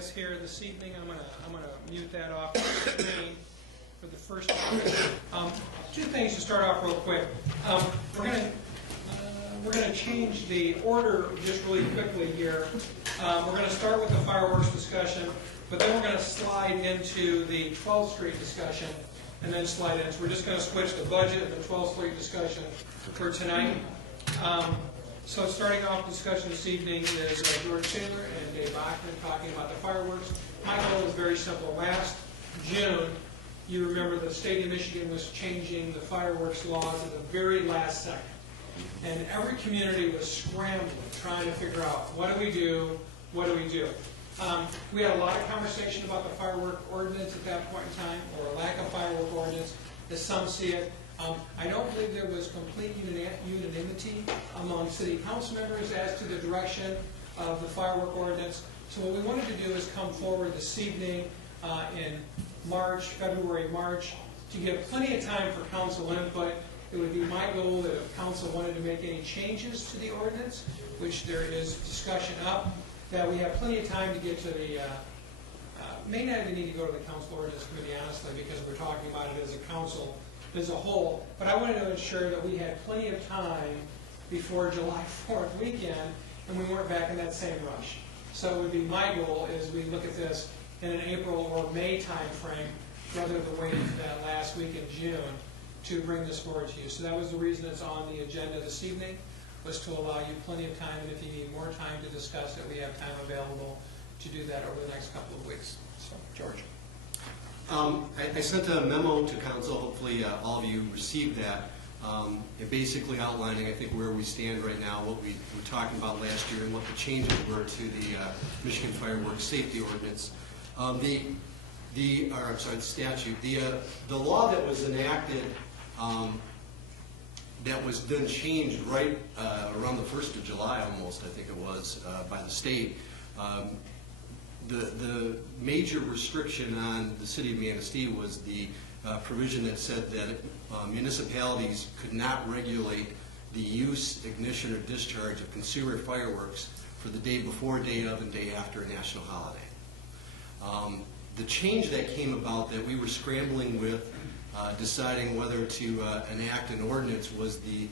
us here this evening. I'm gonna mute that off the screen for the first time. Two things to start off real quick. We're gonna change the order just really quickly here. We're gonna start with the fireworks discussion, but then we're gonna slide into the 12th Street discussion, and then slide in. So we're just gonna switch the budget and the 12th Street discussion for tonight. So starting off discussion this evening is George Taylor and Dave Bachman talking about the fireworks. My goal is very simple. Last June, you remember the state of Michigan was changing the fireworks laws at the very last second. And every community was scrambling, trying to figure out, what do we do, what do we do? We had a lot of conversation about the firework ordinance at that point in time, or a lack of firework ordinance, as some see it. I don't believe there was complete unanimity among city council members as to the direction of the firework ordinance. So what we wanted to do is come forward this evening in February, March, to give plenty of time for council input. It would be my goal that if council wanted to make any changes to the ordinance, which there is discussion up, that we have plenty of time to get to the, may not even need to go to the council ordinance committee, honestly, because we're talking about it as a council as a whole. But I wanted to ensure that we had plenty of time before July 4th weekend, and we weren't back in that same rush. So it would be my goal is we look at this in an April or May time frame, rather than waiting for that last week in June to bring this forward to you. So that was the reason it's on the agenda this evening, was to allow you plenty of time, and if you need more time to discuss it, we have time available to do that over the next couple of weeks. So, George. I sent a memo to council. Hopefully all of you received that. Basically outlining, I think, where we stand right now, what we were talking about last year, and what the changes were to the Michigan Fireworks Safety Ordinance. The statute. The law that was enacted, that was then changed right around the 1st of July, almost, I think it was, by the state. The major restriction on the city of Manistee was the provision that said that municipalities could not regulate the use, ignition, or discharge of consumer fireworks for the day before, day of, and day after a national holiday. The change that came about that we were scrambling with, deciding whether to enact an ordinance, was the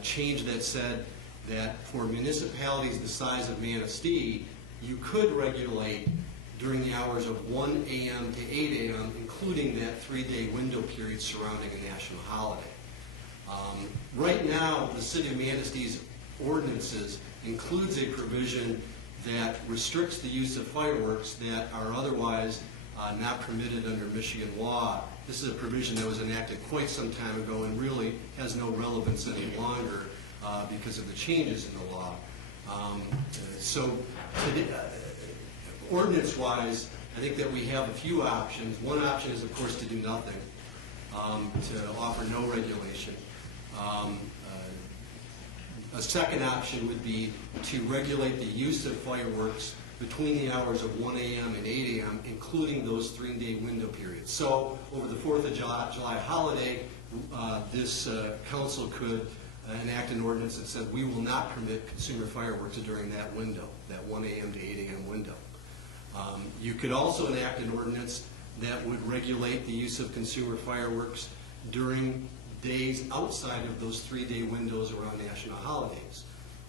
change that said that for municipalities the size of Manistee, you could regulate during the hours of 1 a.m. to 8 a.m., including that 3-day window period surrounding a national holiday. Right now, the city of Manistee's ordinances includes a provision that restricts the use of fireworks that are otherwise not permitted under Michigan law. This is a provision that was enacted quite some time ago and really has no relevance any longer because of the changes in the law. Ordinance-wise, I think that we have a few options. One option is, of course, to do nothing, to offer no regulation. A second option would be to regulate the use of fireworks between the hours of 1 a.m. and 8 a.m., including those 3-day window periods. So over the 4th of July holiday, this council could enact an ordinance that said we will not permit consumer fireworks during that window, that 1 a.m. to 8 a.m. window. You could also enact an ordinance that would regulate the use of consumer fireworks during days outside of those 3-day windows around national holidays.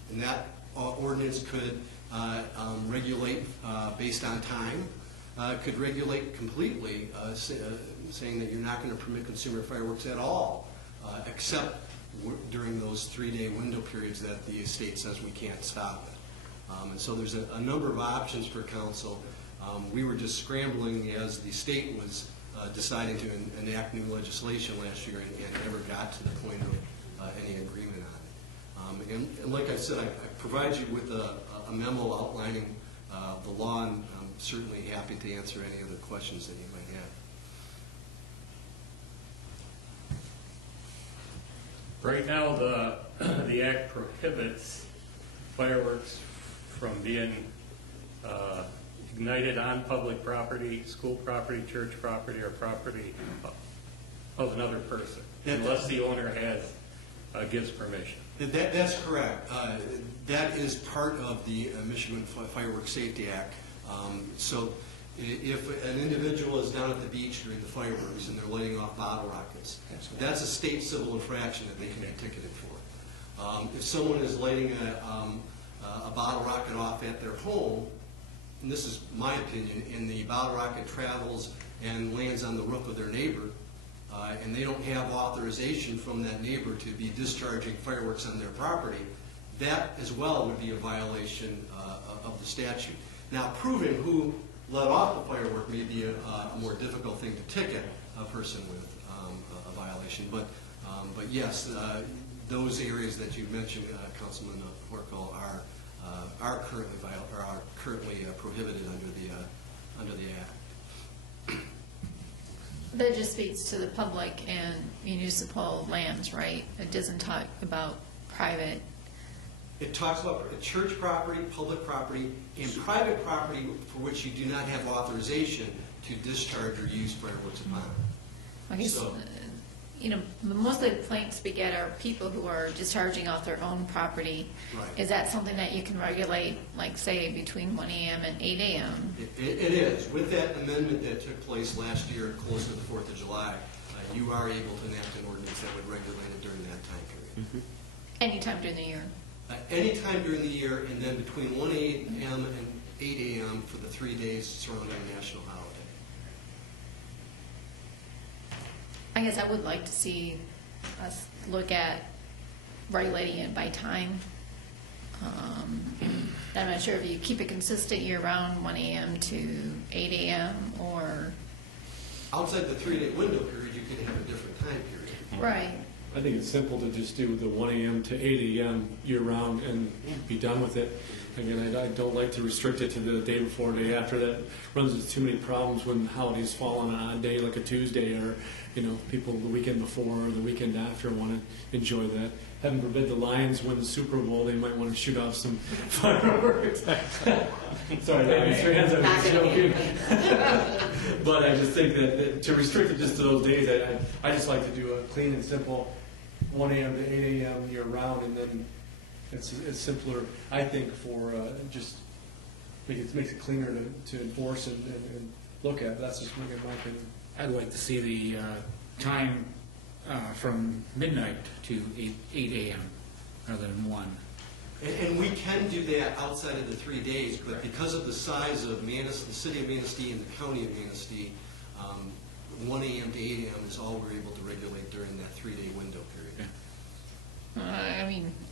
And that ordinance could regulate based on time, could regulate completely, saying that you're not going to permit consumer fireworks at all, except during those 3-day window periods that the state says we can't stop it. And so there's a number of options for council. We were just scrambling as the state was deciding to enact new legislation last year and never got to the point of any agreement on it. And like I said, I provide you with a memo outlining the law, and I'm certainly happy to answer any of the questions that you might have. Right now, the act prohibits fireworks from being ignited on public property, school property, church property, or property of another person, unless the owner gives permission. That's correct. That is part of the Michigan Fireworks Safety Act. So if an individual is down at the beach during the fireworks and they're lighting off bottle rockets, that's a state civil infraction that they can be ticketed for. If someone is lighting a bottle rocket off at their home, and this is my opinion, and the bottle rocket travels and lands on the roof of their neighbor, and they don't have authorization from that neighbor to be discharging fireworks on their property, that as well would be a violation of the statute. Now, proving who let off the firework may be a more difficult thing to ticket a person with a violation, but yes, those areas that you mentioned, Councilman Horkel, are currently prohibited under the Act. That just speaks to the public and municipal lands, right? It doesn't talk about private. It talks about church property, public property, and private property for which you do not have authorization to discharge or use fireworks upon. I guess, So- most of the complaints we get are people who are discharging off their own property. Right. Is that something that you can regulate, like say between 1 a.m. and 8 a.m.? It is. With that amendment that took place last year, close to the 4th of July, you are able to enact an ordinance that would regulate it during that time period. Mm-hmm. Anytime during the year? Anytime during the year, and then between 1 a.m. and 8 a.m. for the 3 days surrounding the national holiday. I guess I would like to see us look at regulating it by time. I'm not sure if you keep it consistent year-round, 1 a.m. to 8 a.m. or... Outside the 3-day window period, you can have a different time period. Right. I think it's simple to just do the 1 a.m. to 8 a.m. year-round and be done with it. Again, I don't like to restrict it to the day before, day after. That runs into too many problems when holidays fall on an odd day like a Tuesday, or people the weekend before or the weekend after want to enjoy that. Heaven forbid the Lions win the Super Bowl, they might want to shoot off some fireworks. Sorry, Lions fans, I was joking. But I just think that to restrict it just to those days, I just like to do a clean and simple 1 a.m. to 8 a.m. year-round, and then it's simpler, I think, for just makes it cleaner to enforce and look at. That's just my opinion. I'd like to see the time from midnight to 8 a.m. rather than 1. And we can do that outside of the 3 days, but because of the size of the city of Manistee and the county of Manistee, 1 a.m. to 8 a.m. is all we're able to regulate during that 3-day window period.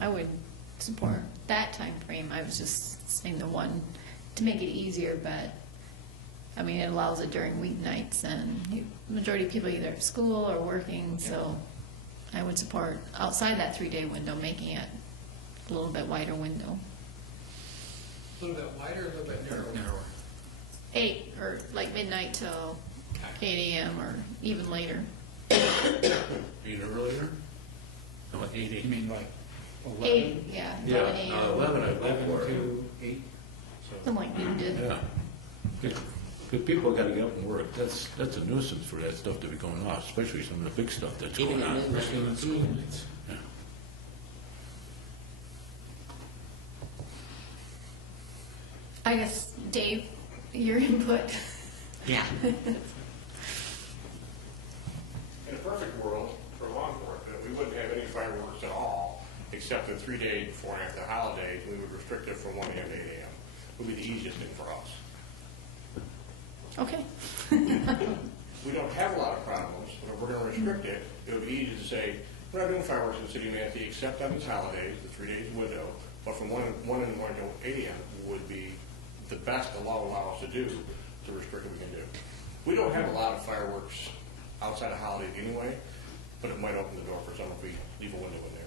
I would support that time frame. I was just saying the one to make it easier, but it allows it during weeknights, and the majority of people either at school or working, so I would support outside that 3-day window, making it a little bit wider window. A little bit wider, a little bit narrower. 8, or like midnight till 8 a.m. or even later. 8 earlier? No, 8 You a.m. mean like 11? 8, yeah, 11 a.m. 11 I vote 11 for. to 8? Something like you did. Yeah. Because people got to get up and work. That's a nuisance for that stuff to be going off, especially some of the big stuff that's Even going at on. midnight. Especially in school. Yeah. I guess, Dave, your input. Yeah. In a perfect world, for law enforcement, we wouldn't have any fireworks at all, except the 3 days before and after the holidays. We would restrict it from 1 a.m. to 8 a.m. Would be the easiest thing for us. Okay. We don't have a lot of problems, but if we're going to restrict it, it would be easy to say, we're not doing fireworks in the city of Manistee except on these holidays, the 3 days window, but from 1 in the morning to 8 a.m. would be the best the law will allow us to do to restrict what we can do. We don't have a lot of fireworks outside of holidays anyway, but it might open the door for some if we leave a window in there.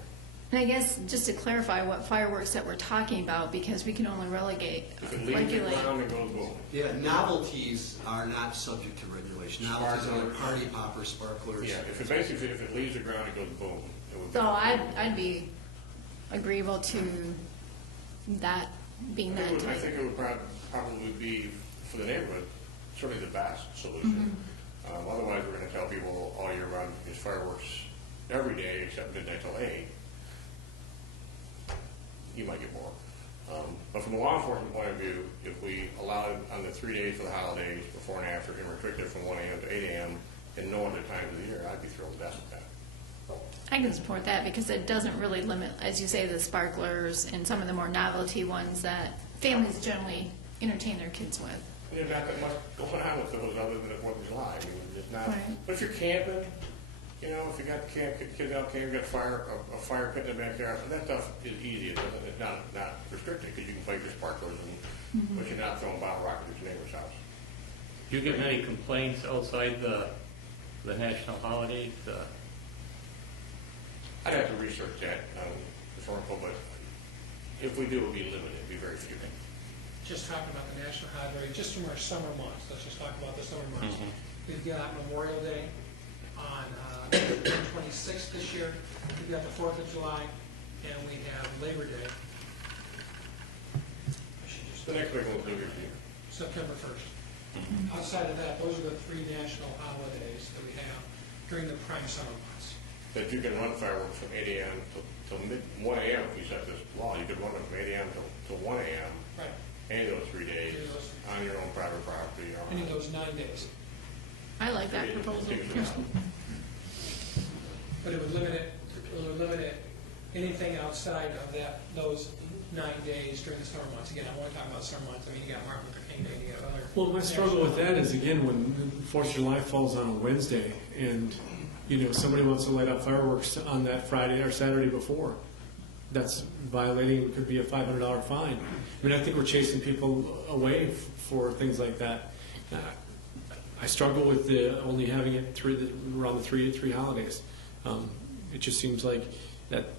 And I guess just to clarify what fireworks that we're talking about, because we can only If it leaves the ground, it goes boom. Yeah, novelties are not subject to regulation. Novelties are party poppers, sparklers. Yeah, if it leaves the ground, it goes boom. It would be- So I'd be agreeable to that being that I type. think it would probably be, for the neighborhood, certainly the best solution. Otherwise, we're going to tell people all year round, use fireworks every day except midnight till 8. You might get more. But from a law enforcement point of view, if we allow it on the 3 days for the holidays, before and after, and restrict it from 1 a.m. to 8 a.m. in no other times of the year, I'd be thrilled to death with that. I can support that because it doesn't really limit, as you say, the sparklers and some of the more novelty ones that families generally entertain their kids with. There's not that much going on with those other than the 4th of July. I mean, it's not. Right. But if you're camping, you know, if you got kids out camping, you got a fire pit in the backyard, that stuff is easy. It's not restricted because you can play your sparklers, but you're not throwing bottle rockets at your neighbor's house. Do you get many complaints outside the national holidays? I'd have to research that historical, but if we do, it'll be limited. It'll be very few. Just talking about the national holiday, just from our summer months, let's just talk about the summer months. We've got Memorial Day on June 26th this year. We've got the 4th of July, and we have Labor Day. I should just The next big one will be September 1st. Outside of that, those are the 3 national holidays that we have during the prime summer months. that you can run fireworks from 8 a.m. till 1 a.m. if we set this law. You could run them from 8 a.m. till 1 a.m. Right. any of those 3 days Any of those. on your own private property. Or Any of those 9 days. I like that proposal. But it would limit it, anything outside of those 9 days during the summer months. Again, I want to talk about summer months. I mean, you got Martin Luther King Day, you got other. Well, my struggle with that is, again, when the 4th of July falls on a Wednesday, and, you know, somebody wants to light up fireworks on that Friday or Saturday before, that's violating, it could be a $500 fine. I mean, I think we're chasing people away for things like that. I struggle with only having it around the three holidays. It just seems like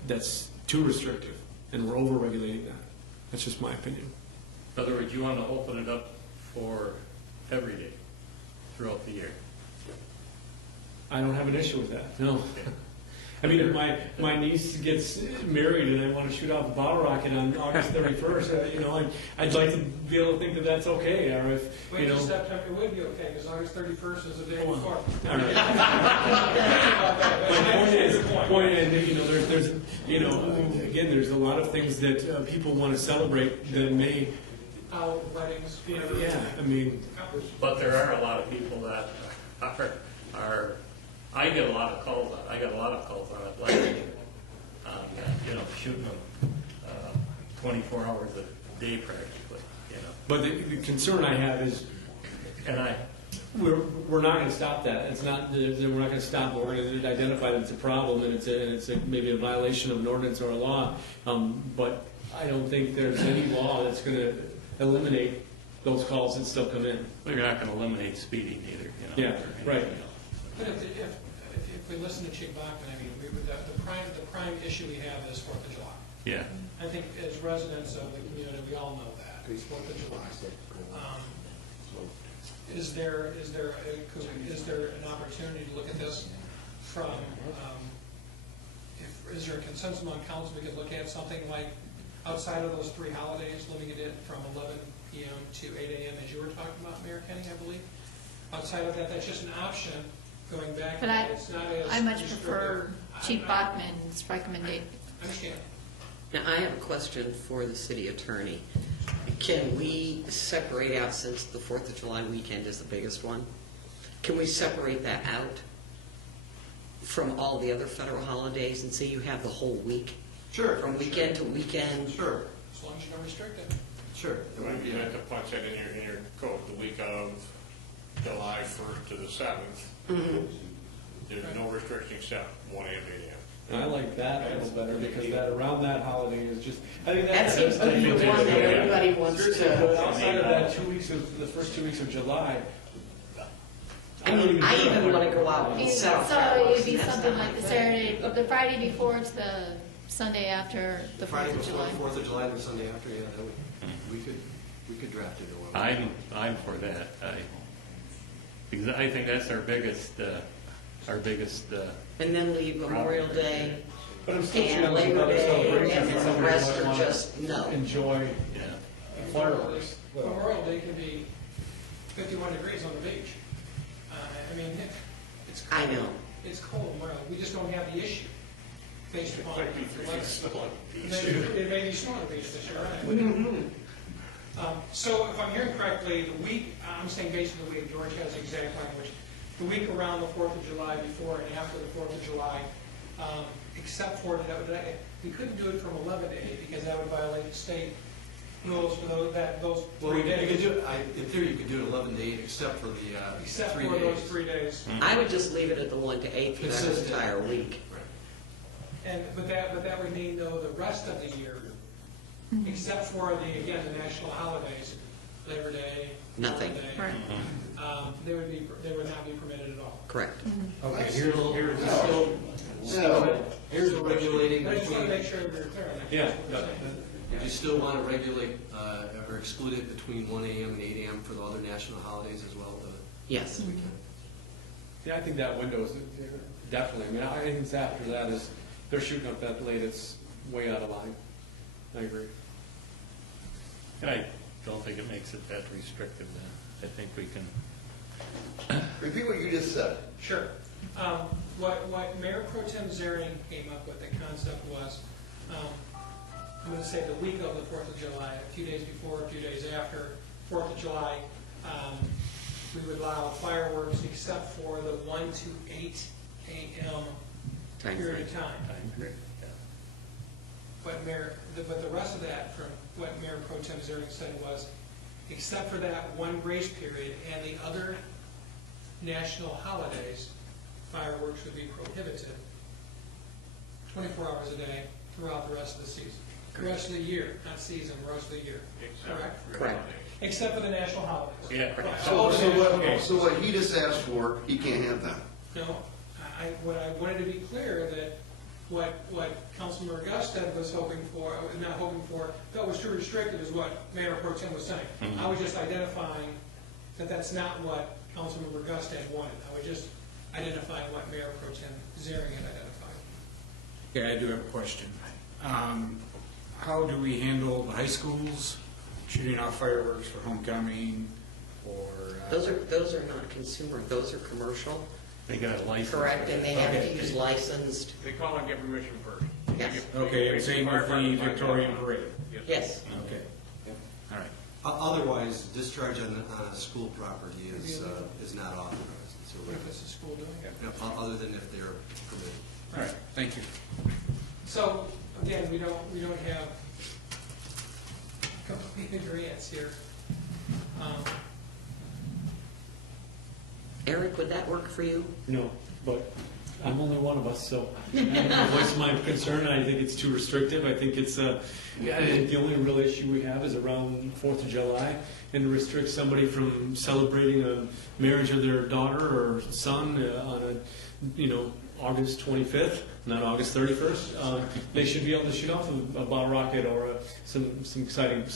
that's too restrictive, and we're over-regulating that. That's just my opinion. In other words, you want to open it up for every day throughout the year? I don't have an issue with that, no. I mean, if my niece gets married and I want to shoot off a bottle rocket on August 31st, you know, I'd like to be able to think that that's okay, or if, you Wait, know. September, it would be okay, because August 31st is the day Hold on. before. All right. My point is, you know, there's, you know, again, there's a lot of things that people want to celebrate that may, Weddings. yeah, I mean, But there are a lot of people that are I get a lot of calls on. I got a lot of calls on it, like you know, shooting them 24 hours a day practically. You know, but the concern I have is, and we're not going to stop that. It's not. We're not going to stop. We're going to identify that it's a problem and it's maybe a violation of an ordinance or a law. But I don't think there's any law that's going to eliminate those calls that still come in. well, you're not going to eliminate speeding either. You know, Yeah, right. But if we listen to Chief Bachman, I mean, the prime issue we have is 4th of July. Yeah. I think as residents of the community, we all know that, it's 4th of July. Is there an opportunity to look at this from, is there a consensus among council we could look at something like outside of those 3 holidays, limiting it from 11 p.m. to 8 a.m. as you were talking about, Mayor Kenny, I believe? Outside of that, that's just an option going back. But It's not as I much restrictive. prefer Chief Bachman's recommendation. I understand. Now, I have a question for the city attorney. Can we separate out, since the 4th of July weekend is the biggest one, can we separate that out from all the other federal holidays and say you have the whole week? Sure. From weekend to weekend? Sure, As long as you don't restrict it. sure. You might be have to punch that in your code the week of July 1st to the 7th. There's no restriction except 1 a.m. to 8 a.m. I like that a little better because that around that holiday is just. I think That seems to be the one that everybody wants But to. outside of that, the first 2 weeks of July. I mean, I even want to go out and set off So fireworks. it'd be That's something not like the good. Saturday, the Friday before to the Sunday after the 4th Friday of before July. the 4th of July and the Sunday after, yeah, that we could draft it. Or I'm for that. Because I think that's our biggest. And then leave Memorial Day But I'm still and challenged Labor about the Day, celebration. and then the Somebody rest might are wanna just no. Enjoy Yeah. fireworks. Memorial Day can be 51 degrees on the beach. I mean, it's cold. I know. It's cold, Memorial. We just don't have the issue. based upon Might be the 3 feet weather. of snow on the beach. It may be snow on the beach this year, right? So if I'm hearing correctly, the week, I'm saying based on the week, George has the exact language, the week around the 4th of July, before and after the 4th of July, except for that, we couldn't do it from 11 to 8 because that would violate state rules for those Well, 3 you could days. do it, in theory, you could do it 11 to 8, except for the Except 3 for those days. 3 days. I would just leave it at the 1 to 8 for that Consistent. entire week. But that would mean though the rest of the year, except for the national holidays, Labor Day, Nothing. Labor Day, Right. they would not be permitted at all. Correct. Okay, Here's a regulating I just want to between, make sure we're clear on that. Yeah. if you still want to regulate or exclude it between 1 AM and 8 AM for the other national holidays as well, Yes. we can. Yeah, I think that window is definitely, I mean, I think it's after that is, they're shooting up that late, it's way out of line. I agree. And I don't think it makes it that restrictive then. I think we can, Repeat what you just said. Sure. What Mayor Pro Tem Zering came up with, the concept was, I'm going to say the week of the 4th of July, a few days before, a few days after 4th of July, we would allow fireworks except for the 1 to 8 a.m. Time period of time. I agree. Yeah. But the rest of that, from what Mayor Pro Tem Zering said was, except for that one grace period and the other national holidays, fireworks would be prohibited 24 hours a day throughout the rest of the season. The rest of the year, not season, the rest of the year. Correct? Correct. Except for the national holidays. Yeah. Right. So what he just asked for, he can't have that. No, what I wanted to be clear that what Councilmember Gusted was hoping for, not hoping for, that was too restrictive is what Mayor Pro Tem was saying. I was just identifying that that's not what Councilmember Gusted wanted. I was just identifying what Mayor Pro Tem Zering had identified. Yeah, I do have a question. How do we handle the high schools shooting off fireworks for homecoming or? Those are not consumer, those are commercial, They got a license. correct, and they have Okay. to use licensed, They call and get permission first. yes, Okay, and same with the Victorian parade. yes. Okay, all right. Otherwise, discharge on a school property is not authorized. So, What if it's a school doing it? other than if they're permitted. All right, thank you. So, again, we don't have complete agreeance here. Eric, would that work for you? No, but I'm only one of us, so I voice my concern. I think it's too restrictive. I think it's, I think the only real issue we have is around 4th of July, and to restrict somebody from celebrating a marriage of their daughter or son on August 25th, not August 31st. They should be able to shoot off a bottle rocket or some excitement,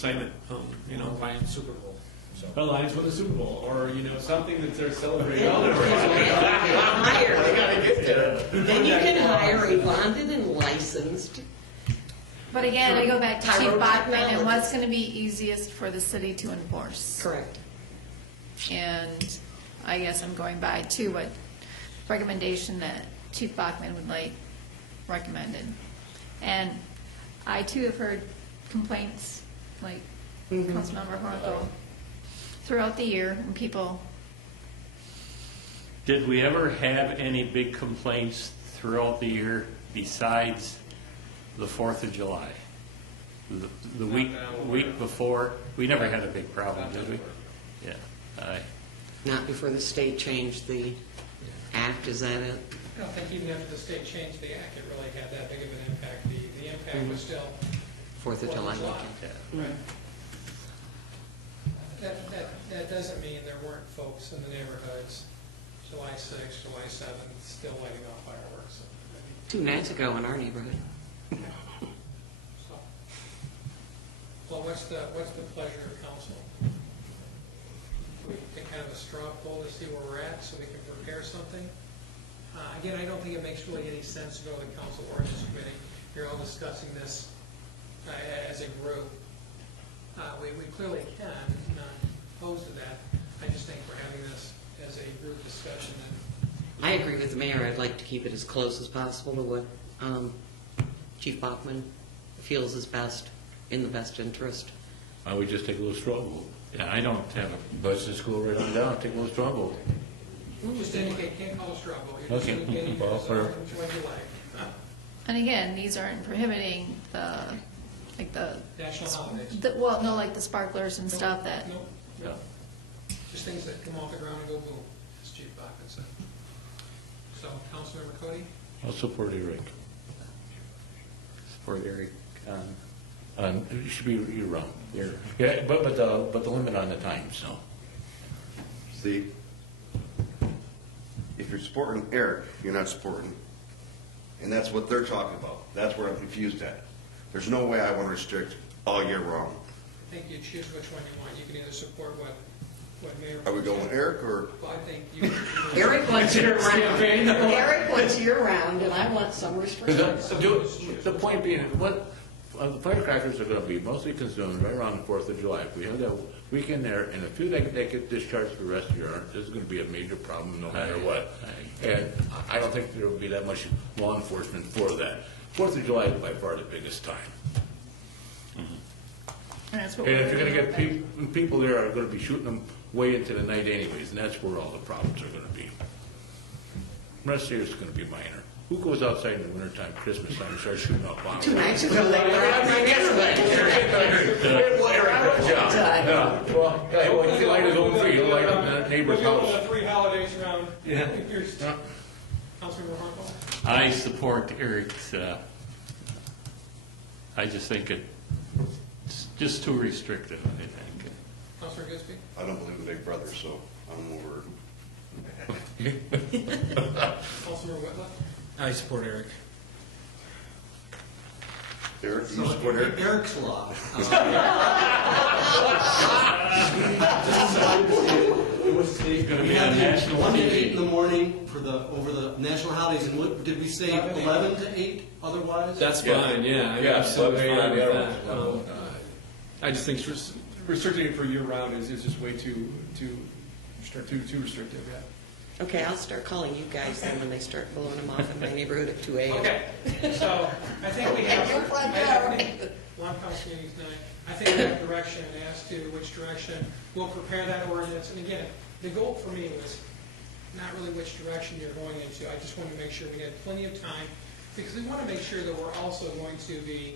Lions Super Bowl. So. Alliance with the Super Bowl, or something that they're celebrating. Then you can hire a bonded and licensed, But again, I go back to Chief Pyro Bachman and technology. what's going to be easiest for the city to enforce. correct. And I guess I'm going by to what recommendation that Chief Bachman would like recommended. And I too have heard complaints, like Councilmember Hornigold, throughout the year, and people, Did we ever have any big complaints throughout the year besides the 4th of July? The week before, we never had a big problem, did we? Yeah. Not before the state changed the act, is that it? I don't think even after the state changed the act, it really had that big of an impact. The impact was still 4th of July weekend. Yeah. Right. That doesn't mean there weren't folks in the neighborhoods, July 6th, July 7th, still lighting off fireworks. 2 nights ago in our neighborhood. So, well, what's the pleasure of council? We take kind of a straw poll to see where we're at so we can prepare something. Again, I don't think it makes really any sense to go to the council ordinance committee. You're all discussing this as a group. We clearly can, not opposed to that. I just think we're having this as a group discussion. I agree with the mayor, I'd like to keep it as close as possible to what Chief Bachman feels is best, in the best interest? Why don't we just take a little straw vote? Yeah, I don't have a budget school written down, take a little straw vote. Just indicate, can't call a straw vote. You're just Okay. indicating Well, it's for- what you like. And again, these aren't prohibiting like National holidays. well, no, like the sparklers and stuff that, Nope, Yeah. nope. Just things that come off the ground and go boom, as Chief Bachman said. So, Councilmember Cody? I'll support Eric. For Eric. It should be year-round. Yeah, but the limit on the time, so. See, if you're supporting Eric, you're not supporting, and that's what they're talking about. That's where I'm confused at. There's no way I want to restrict all year round. I think you choose which one you want. You can either support what Mayor. Are we going with Eric or? Well, I think you. Eric wants year round. Eric wants year round, and I want some restrictions. The point being, what, the firecrackers are gonna be mostly consumed right around the 4th of July. If we have that weekend there, and if they get discharged for the rest of the year, this is gonna be a major problem no matter what. And I don't think there will be that much law enforcement for that. 4th of July is by far the biggest time. and that's what And we're if you're gonna doing. get people there are gonna be shooting them way into the night anyways, and that's where all the problems are gonna be. The rest of the year is gonna be minor. Who goes outside in the wintertime, Christmas time, and starts shooting up bombs? 2 nights ago, they were at my neighborhood. Well, he can light his own tree, he'll light up in that neighbor's We'll go house. with the 3 holidays around. Yeah. Councilmember Harpo? I support Eric's, I just think it's just too restrictive, I think. CouncilorGisby? I don't believe in Big Brother, so I'm over. Councilmember Whitlock? I support Eric. Eric, you support Eric? Eric's Law. It's gonna We be have on the national 1 to 8 in TV. the morning over the national holidays, and what, did we say 11 to 8 otherwise? That's Yeah. fine, yeah. I'm Yeah, absolutely but fine maybe with I that. don't- I just think restricting it for year-round is just way too restrictive, yeah. Okay, I'll start calling you guys then when they start blowing them off in my neighborhood at 2 a.m. Okay, so I think we have, Your front I think, long council meeting tonight, I think we have direction as to which direction we'll prepare that ordinance. And again, the goal for me was not really which direction you're going into. I just wanted to make sure we had plenty of time, because we want to make sure that we're also going to be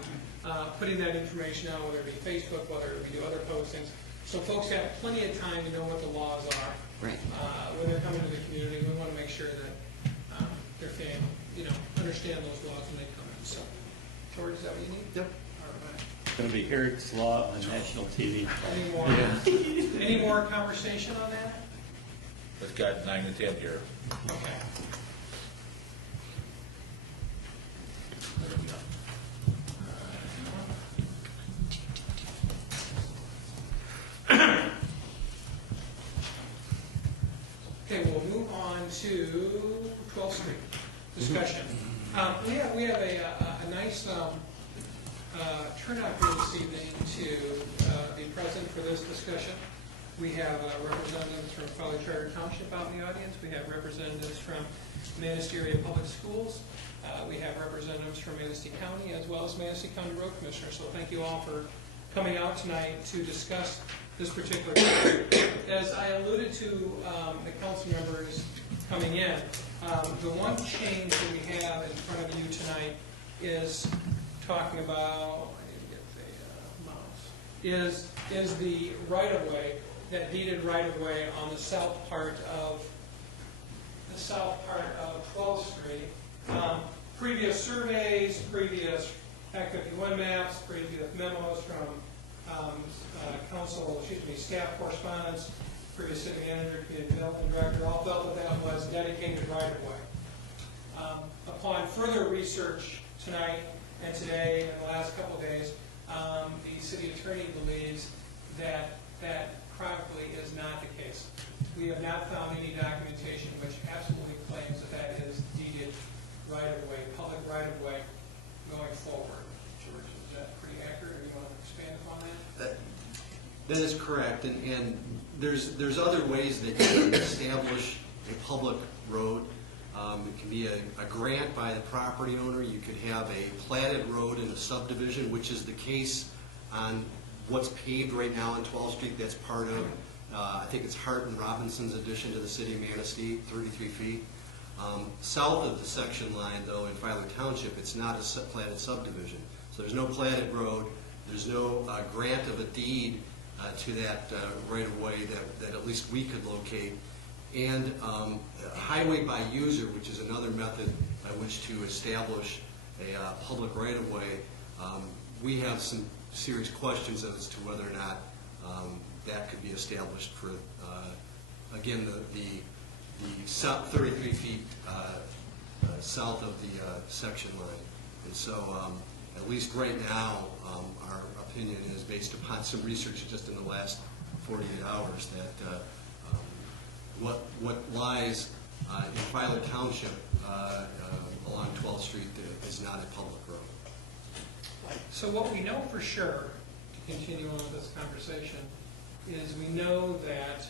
putting that information out, whether it be Facebook, whether it be other postings, so folks have plenty of time to know what the laws are. Right. When they're coming to the community, we want to make sure that their family, understand those laws when they come in. So, George, is that what you need? Yep. All right. It's going to be Eric's Law on national TV. Any more conversation on that? It's got 9 and 10 here. Okay. Okay, we'll move on to 12th Street discussion. We have a nice turnout here this evening to be present for this discussion. We have representatives from Foley Charter Township out in the audience. We have representatives from Manistee Area Public Schools. We have representatives from Manistee County, as well as Manistee County Road Commissioner. So thank you all for coming out tonight to discuss this particular topic. As I alluded to the council members coming in, the one change that we have in front of you tonight is talking about, I need to get the mouse, is the right-of-way, that deeded right-of-way on the south part of 12th Street. Previous surveys, previous Act 51 maps, previous memos from staff correspondence, previous city manager, community development director, all felt that was dedicated right-of-way. Upon further research tonight and today and the last couple of days, the city attorney believes that that probably is not the case. We have not found any documentation which absolutely claims that that is deeded right-of-way, public right-of-way going forward. George, is that pretty accurate, or do you want to expand upon that? That is correct, and there's other ways that you can establish a public road. It can be a grant by the property owner. You could have a platted road in a subdivision, which is the case on what's paved right now on 12th Street. That's part of, I think it's Hart and Robinson's addition to the city of Manistee, 33 feet. South of the section line, though, in Filer Township, it's not a platted subdivision. So there's no platted road. There's no grant of a deed to that right-of-way that at least we could locate. And highway by user, which is another method by which to establish a public right-of-way, we have some serious questions as to whether or not that could be established for, again, the 33 feet south of the section line. And so, at least right now, our opinion is based upon some research just in the last 48 hours that what lies in Filer Township along 12th Street is not a public road. So what we know for sure, to continue on with this conversation, is we know that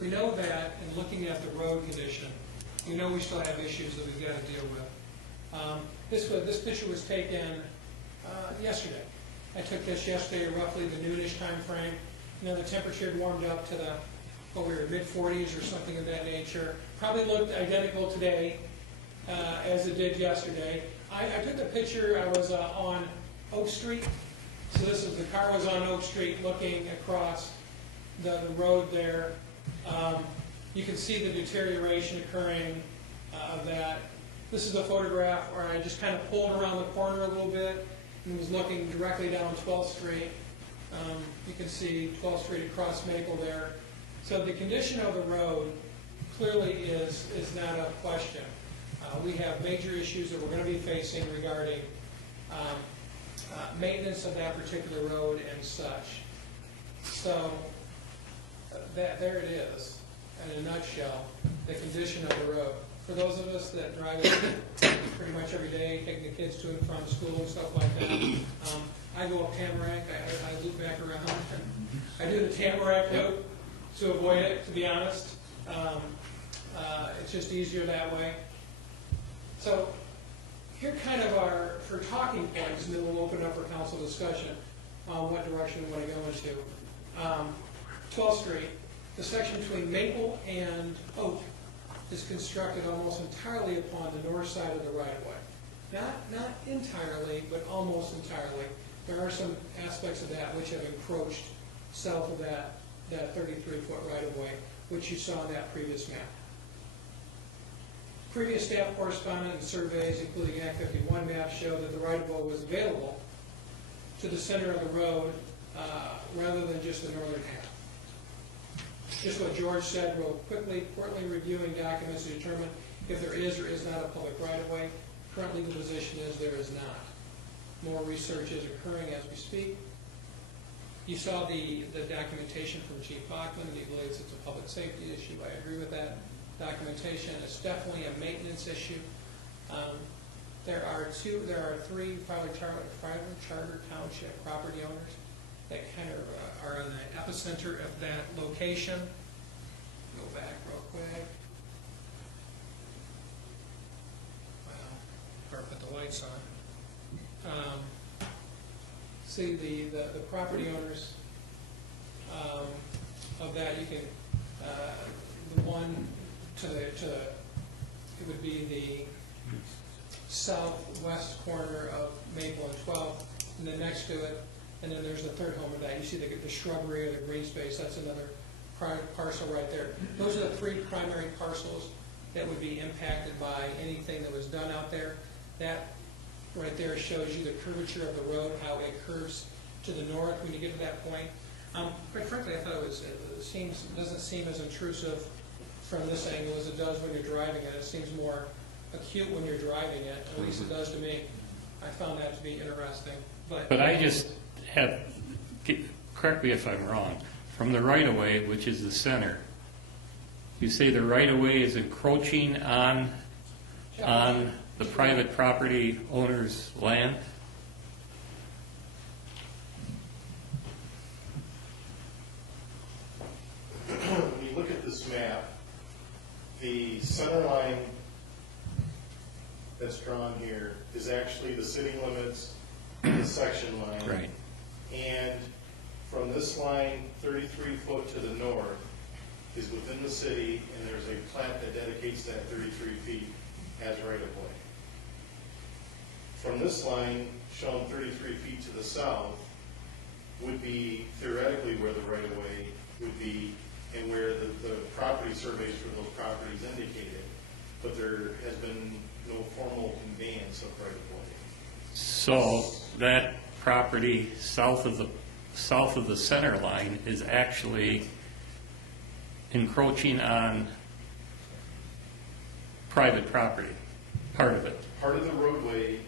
in looking at the road condition, we know we still have issues that we've got to deal with. This picture was taken yesterday. I took this yesterday, roughly the noonish time frame. You know, the temperature had warmed up to we were mid-40s or something of that nature. Probably looked identical today as it did yesterday. I took the picture, I was on Oak Street. So the car was on Oak Street looking across the road there. You can see the deterioration occurring of that. This is a photograph where I just kind of pulled around the corner a little bit and was looking directly down 12th Street. You can see 12th Street across Maple there. So the condition of the road clearly is not a question. We have major issues that we're going to be facing regarding maintenance of that particular road and such. So there it is, in a nutshell, the condition of the road. For those of us that drive it pretty much every day, taking the kids to and from school and stuff like that, I go up Tamarack, I loop back around. I do the Tamarack loop to avoid it, to be honest. It's just easier that way. So here kind of are for talking points, and then we'll open up for council discussion on what direction we want to go into. 12th Street, the section between Maple and Oak is constructed almost entirely upon the north side of the right-of-way. Not entirely, but almost entirely. There are some aspects of that which have encroached south of that 33-foot right-of-way, which you saw in that previous map. Previous staff correspondence and surveys, including Act 51 maps, show that the right-of-way was available to the center of the road rather than just the northern half. Just what George said, real quickly reviewing documents to determine if there is or is not a public right-of-way. Currently, the position is there is not. More research is occurring as we speak. You saw the documentation from Chief Bachman, and he believes it's a public safety issue. I agree with that documentation. It's definitely a maintenance issue. There are three Filer Charter Township property owners that kind of are in the epicenter of that location. Go back real quick. Wow, or put the lights on. See the property owners of that. You can the one to the it would be the southwest corner of Maple and 12th, and then next to it. And then there's the third home of that. You see the shrubbery or the green space. That's another parcel right there. Those are the three primary parcels that would be impacted by anything that was done out there. That right there shows you the curvature of the road, how it curves to the north when you get to that point. Quite frankly, I thought it doesn't seem as intrusive from this angle as it does when you're driving it. It seems more acute when you're driving it. At least it does to me. I found that to be interesting. But I just correct me if I'm wrong, from the right-of-way, which is the center, you say the right-of-way is encroaching on the private property owner's land? map, the center line that's drawn here is actually the city limits, the section line. Right. And from this line, 33 foot to the north is within the city, and there's a plat that dedicates that 33 feet as right-of-way. From this line, shown 33 feet to the south, would be theoretically where the right-of-way would be and where the property surveys for those properties indicated, but there has been no formal conveyance of right-of-way. So that property south of the center line is actually encroaching on private property, part of it. Part of the roadway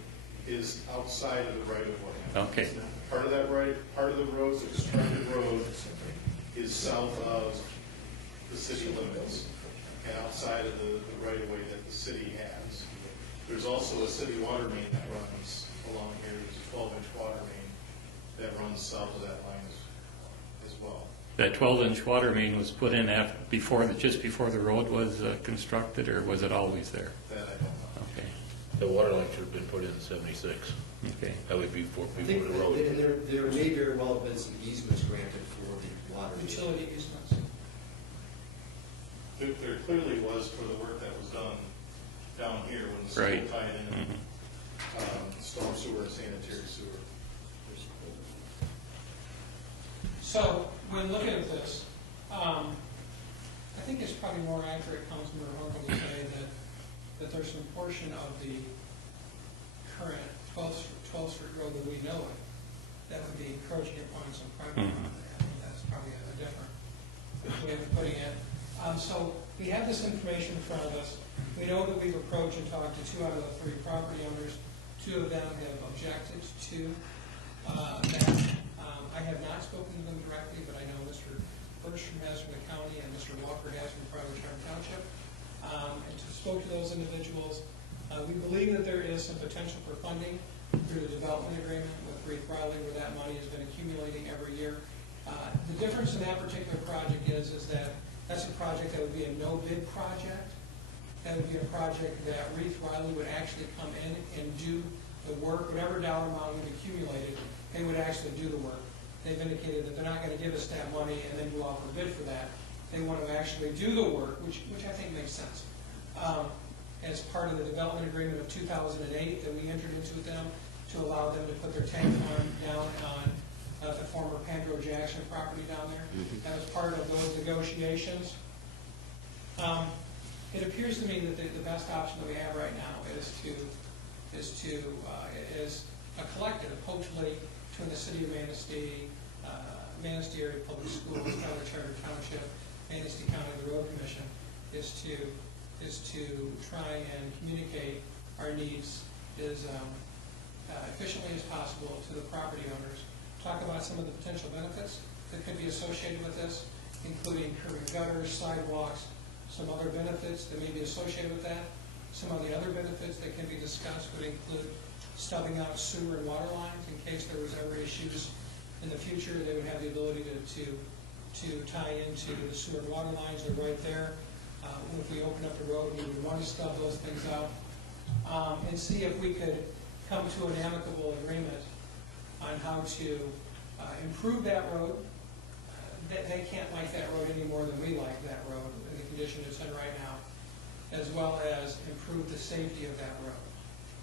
is outside of the right-of-way. Okay. Part of the road, the constructed road, is south of the city limits and outside of the right-of-way that the city has. There's also a city water main that runs along here. There's a 12-inch water main that runs south of that line as well. That 12-inch water main was put in just before the road was constructed, or was it always there? That I don't know. Okay. The water line should have been put in '76. Okay. That would be before I think, the road. and there may very well have been some easements granted for the water. Utility easements. There clearly was for the work that was done down here when the school Right. tied in, Mhm. storm sewer and sanitary sewer. So, when looking at this, I think it's probably more accurate, Councilman Runkel, to say that there's some portion of the current 12th Street Road that we know of that would be encroaching upon some private property. I think that's probably a different way of putting it. So, we have this information in front of us. We know that we've approached and talked to 2 out of the 3 property owners. 2 of them have objected to that. I have not spoken to them directly, but I know Mr. Bergstrom has from the county and Mr. Walker has from Private Township. And spoke to those individuals. We believe that there is some potential for funding through the development agreement with Reeve Riley, where that money has been accumulating every year. The difference in that particular project is that that's a project that would be a no-bid project. That would be a project that Reeve Riley would actually come in and do the work, whatever dollar amount we've accumulated, they would actually do the work. They've indicated that they're not going to give us that money and then go out for bid for that. They want to actually do the work, which I think makes sense. As part of the development agreement of 2008 that we entered into with them to allow them to put their tank farm down on the former Pandro Jackson property down there. That was part of those negotiations. It appears to me that the best option that we have right now is a collective, hopefully, between the city of Manistee, Manistee Area Public Schools, Tyler Charter Township, Manistee County, the Road Commission, is to try and communicate our needs as efficiently as possible to the property owners. Talk about some of the potential benefits that could be associated with this, including curb and gutters, sidewalks, some other benefits that may be associated with that. Some of the other benefits that can be discussed would include stubbing out sewer and water lines in case there was ever issues in the future. They would have the ability to tie into the sewer and water lines. They're right there. If we open up the road, we would want to stub those things out and see if we could come to an amicable agreement on how to improve that road. They can't like that road any more than we like that road in the condition it's in right now, as well as improve the safety of that road.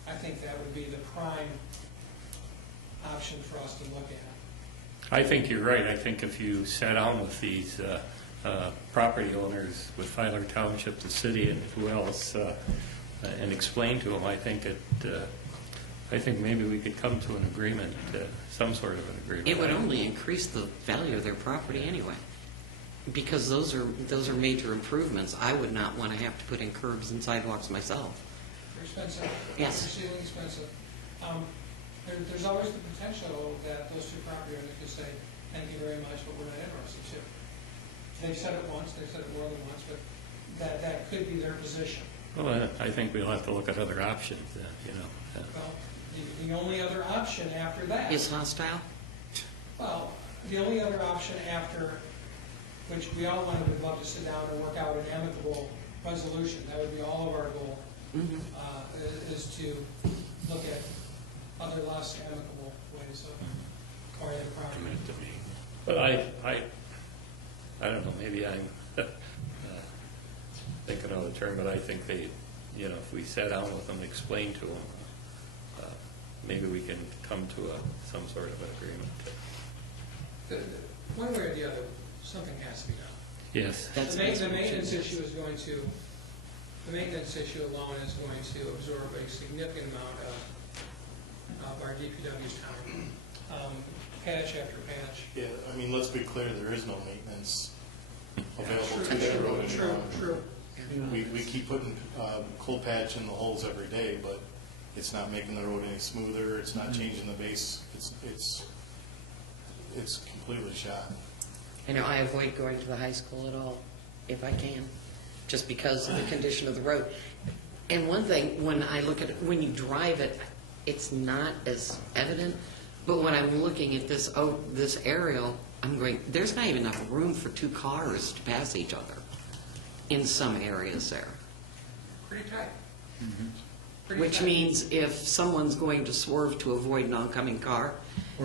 I think that would be the prime option for us to look at. I think you're right. I think if you sat down with these property owners, with Filer Township, the city, and who else, and explained to them, I think maybe we could come to an agreement, some sort of an agreement. It would only increase the value of their property anyway, because those are major improvements. I would not want to have to put in curbs and sidewalks myself. They're expensive. Yes. They're exceedingly expensive. There's always the potential that those 2 property owners could say, thank you very much, but we're not interested to. They've said it once, they've said it more than once, but that could be their position. Well, I think we'll have to look at other options, Well, the only other option after that. Is hostile? Well, the only other option after which we all would love to sit down and work out an amicable resolution. That would be all of our goal, is to look at other less amicable ways of acquiring property. But I don't know, maybe I'm thinking of the term, but I think they, if we sat down with them, explain to them, maybe we can come to some sort of an agreement. One way or the other, something has to be done. Yes. That's The maintenance issue is going to, the maintenance issue alone is going to absorb a significant amount of our DPW's time, patch after patch. Yeah, I mean, let's be clear, there is no maintenance available to that road anymore. True. We keep putting cold patch in the holes every day, but it's not making the road any smoother, it's not changing the base, it's completely shot. I avoid going to the high school at all, if I can, just because of the condition of the road. And one thing, when I look at it, when you drive it, it's not as evident, but when I'm looking at this aerial, I'm going, there's not even enough room for two cars to pass each other in some areas there. Pretty tight. Which means if someone's going to swerve to avoid an oncoming car,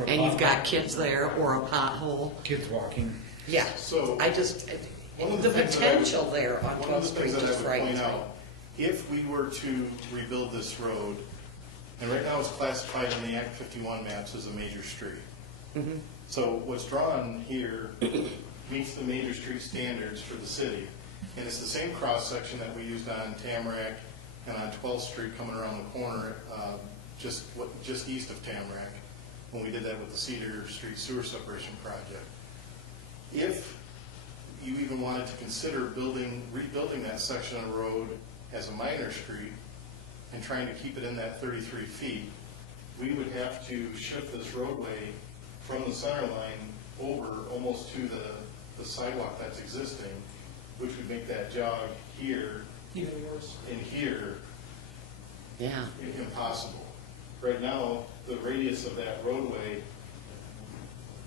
and you've got kids there, or a pothole. Kids walking. Yeah, So, I just, one of the things that I- potential there on One 12th of the Street things that I just would frightens point me. out, if we were to rebuild this road, and right now it's classified in the Act 51 maps as a major street. So what's drawn here meets the major street standards for the city. And it's the same cross-section that we used on Tamarack and on 12th Street coming around the corner, just east of Tamarack, when we did that with the Cedar Street Sewer Separation Project. If you even wanted to consider rebuilding that section of road as a minor street and trying to keep it in that 33 feet, we would have to shift this roadway from the center line over almost to the sidewalk that's existing, which would make that jog here Even worse. and here Yeah, impossible. Right now, the radius of that roadway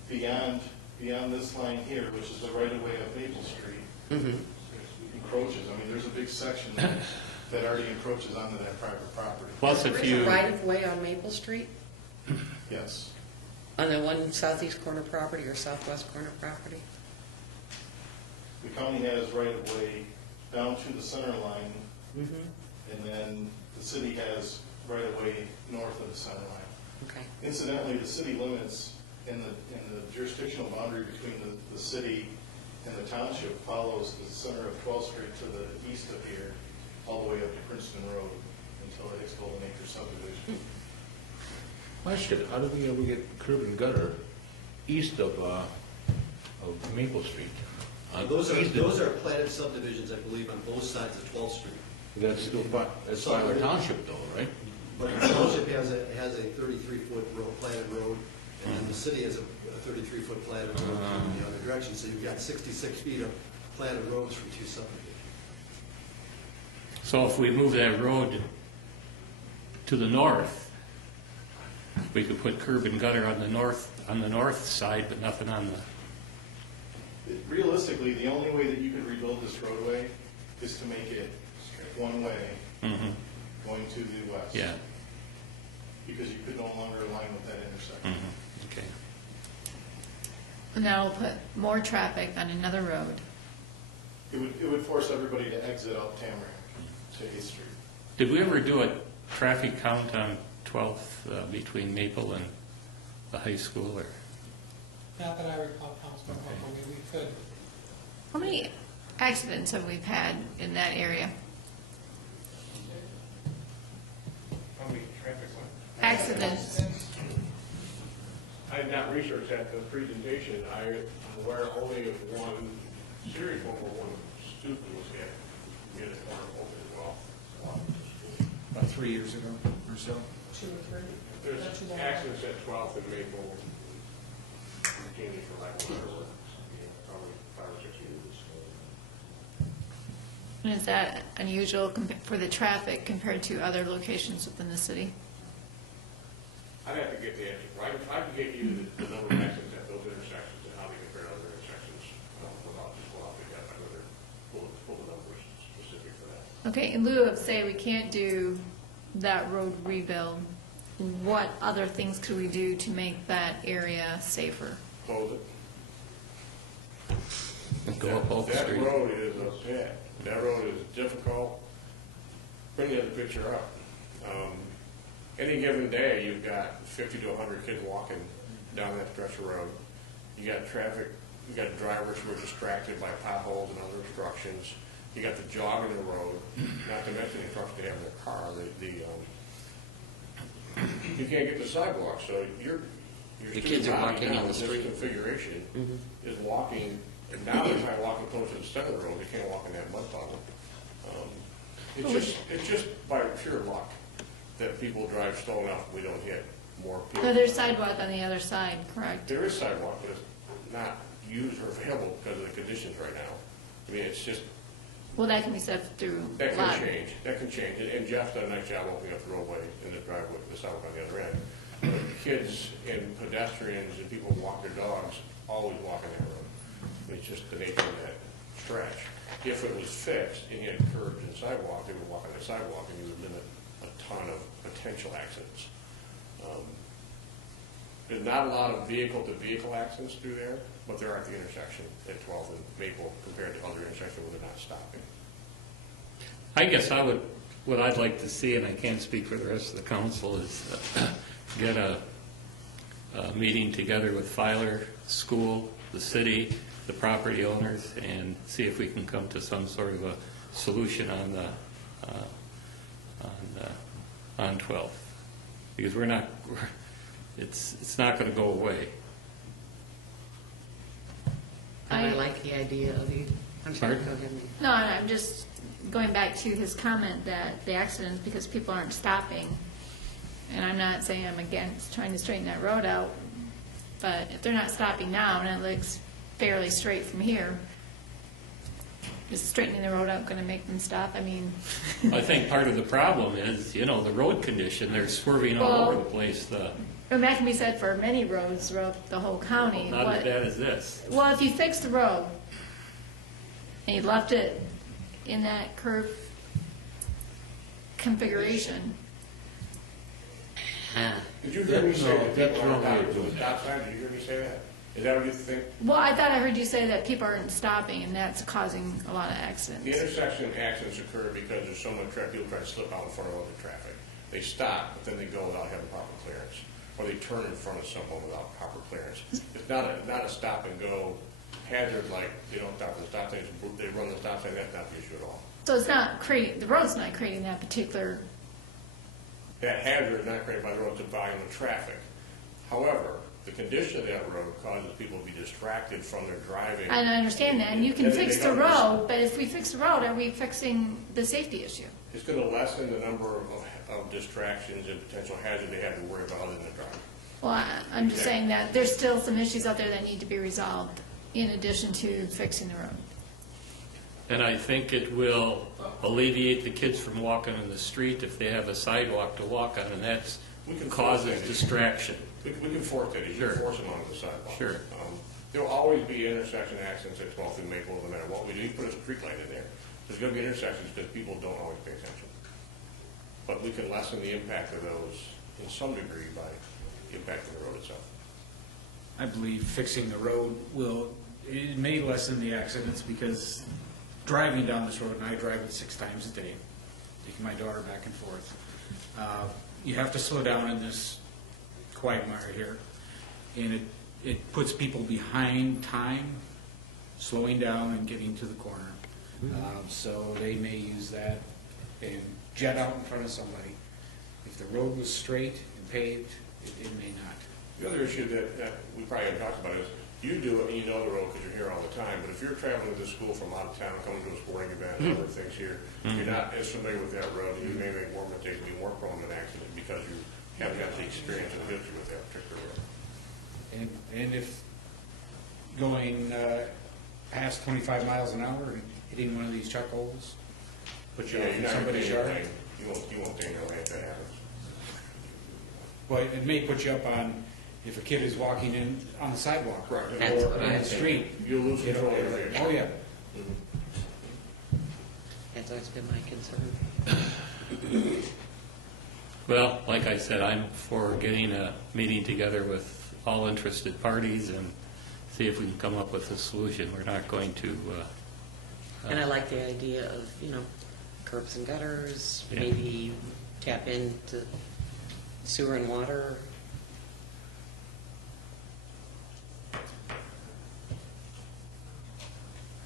beyond this line here, which is the right-of-way of Maple Street, encroaches. I mean, there's a big section that already encroaches onto that private property. Plus, if there's you, a right-of-way on Maple Street, Yes. on the one southeast corner property or southwest corner property? The county has right-of-way down to the center line, and then the city has right-of-way north of the center line. Okay. Incidentally, the city limits in the jurisdictional boundary between the city and the township follows the center of 12th Street to the east of here, all the way up to Princeton Road until it hits Golden Acre subdivision. Question, how do we ever get curb and gutter east of Maple Street? Those East of- are platted subdivisions, I believe, on both sides of 12th Street. That's still, that's Fowler Township though, right? But the township has a 33-foot platted road, and then the city has a 33-foot platted road in the other direction, so you've got 66 feet of platted roads from two subdivisions. so if we move that road to the north, we could put curb and gutter on the north side, but nothing on the, Realistically, the only way that you could rebuild this roadway is to make it one way going to the west. yeah, Because you could no longer align with that intersection. okay. And that'll put more traffic on another road. It would force everybody to exit out Tamarack to 8th Street. Did we ever do a traffic count on 12th between Maple and the high school, or? Not that I recall, Councilman Buckley, we could. How many accidents have we had in that area? How many traffic lights? Accidents. I have not researched that, the presentation. I'm aware only of one serious one where one student was hit, in a corner open as well. About 3 years ago or so. 2 or 3. There's Not too long. accidents at 12th and Maple routinely for lack of better words, probably 5 or 6 years. And is that unusual for the traffic compared to other locations within the city? I'd have to get the answer. I can get you the number of accidents at those intersections and how they compare to other intersections without disclosing Okay, in lieu of, say, we can't do that road rebuild, what other things could we do to make that area safer? Close it. Go up Oak That Street. road is a pit. That road is difficult. Bring the other picture up. Any given day, you've got 50 to 100 kids walking down that stretch of road. You got traffic, you got drivers who are distracted by potholes and other obstructions. You got the jogging the road, not to mention the trucks they have in their car. You can't get the sidewalk, so The kids are walking on the this street. configuration is walking, and now they're trying to walk close to the center of the road. They can't walk in that mud puddle. It's just by pure luck that people drive slow enough we don't hit more people. No, there's sidewalk on the other side, correct? There is sidewalk, but it's not used or available because of the conditions right now. I mean, it's just, Well, that can be set through that lot. can change, And Jeff's done a nice job opening up the roadway and the driveway, the sidewalk on the other end. But kids and pedestrians and people who walk their dogs always walk on that road. It's just the nature of that stretch. If it was fixed and you had curbs and sidewalk, they would walk on the sidewalk and you would limit a ton of potential accidents. There's not a lot of vehicle-to-vehicle accidents through there, but there are at the intersection at 12th and Maple compared to other intersections where they're not stopping. I guess what I'd like to see, and I can't speak for the rest of the council, is get a meeting together with Filer, school, the city, the property owners, and see if we can come to some sort of a solution on 12th. Because it's not going to go away. I like the idea of you. I'm sorry, Pardon? go ahead. No, I'm just going back to his comment that the accidents because people aren't stopping. And I'm not saying I'm against trying to straighten that road out, but if they're not stopping now and it looks fairly straight from here, is straightening the road out going to make them stop? I mean, I think part of the problem is, the road condition. They're swerving all over the place. and that can be said for many roads throughout the whole county. Not What- as bad as this. Well, if you fix the road and you left it in that curve configuration, Did you hear me say that that's people aren't wrong way stopping of for doing the it. stop sign? Did you hear me say that? Is that what you think? well, I thought I heard you say that people aren't stopping and that's causing a lot of The accidents. intersection accidents occur because there's so much traffic, people try to slip out in front of other traffic. They stop, but then they go without having proper clearance. Or they turn in front of someone without proper clearance. It's not a stop and go hazard like they don't stop at the stop sign, they run the stop sign, that's not the issue at all. So it's not the road's not creating that particular, That hazard is not created by the road, it's a volume of traffic. However, the condition of that road causes people to be distracted from their driving. and I understand that, and you can And they fix the don't- road, but if we fix the road, are we fixing the safety issue? It's gonna lessen the number of distractions and potential hazard they have to worry about other than the driving. Well, I'm just saying that there's still some issues out there that need to be resolved in addition to fixing the road. And I think it will alleviate the kids from walking in the street if they have a sidewalk to walk on, and that We can causes force that. distraction. We can force that, you Sure. can force them onto the sidewalk. Sure. There'll always be intersection accidents at 12th and Maple, no matter what we do. You put a street light in there, there's gonna be intersections because people don't always pay attention. But we can lessen the impact of those in some degree by impacting the road itself. I believe fixing the road it may lessen the accidents because driving down this road, and I drive it 6 times a day, taking my daughter back and forth, you have to slow down in this quagmire here. And it puts people behind time, slowing down and getting to the corner. So they may use that and jet out in front of somebody. If the road was straight and paved, it may not. The other issue that we probably haven't talked about is, you do it and you know the road because you're here all the time, but if you're traveling to school from out of town, coming to a sporting event, and other things here, you're not as familiar with that road, and you may make more mistakes, be more prone to an accident because you haven't got the experience and history with that particular road. And if going past 25 miles an hour and hitting one of these chuck holes, put you Yeah, off you're in not gonna somebody's pay yard. anything. You won't pay no if that happens. Well, it may put you up on, if a kid is walking in on the sidewalk. Correct. That's Or what on I the think. street. You'll lose You know, control of your vehicle. Oh, yeah. That's That's always been my concern. Well, like I said, I'm for getting a meeting together with all interested parties and see if we can come up with a solution. We're not going to, And I like the idea of, curbs and gutters, Yeah. maybe tap into sewer and water.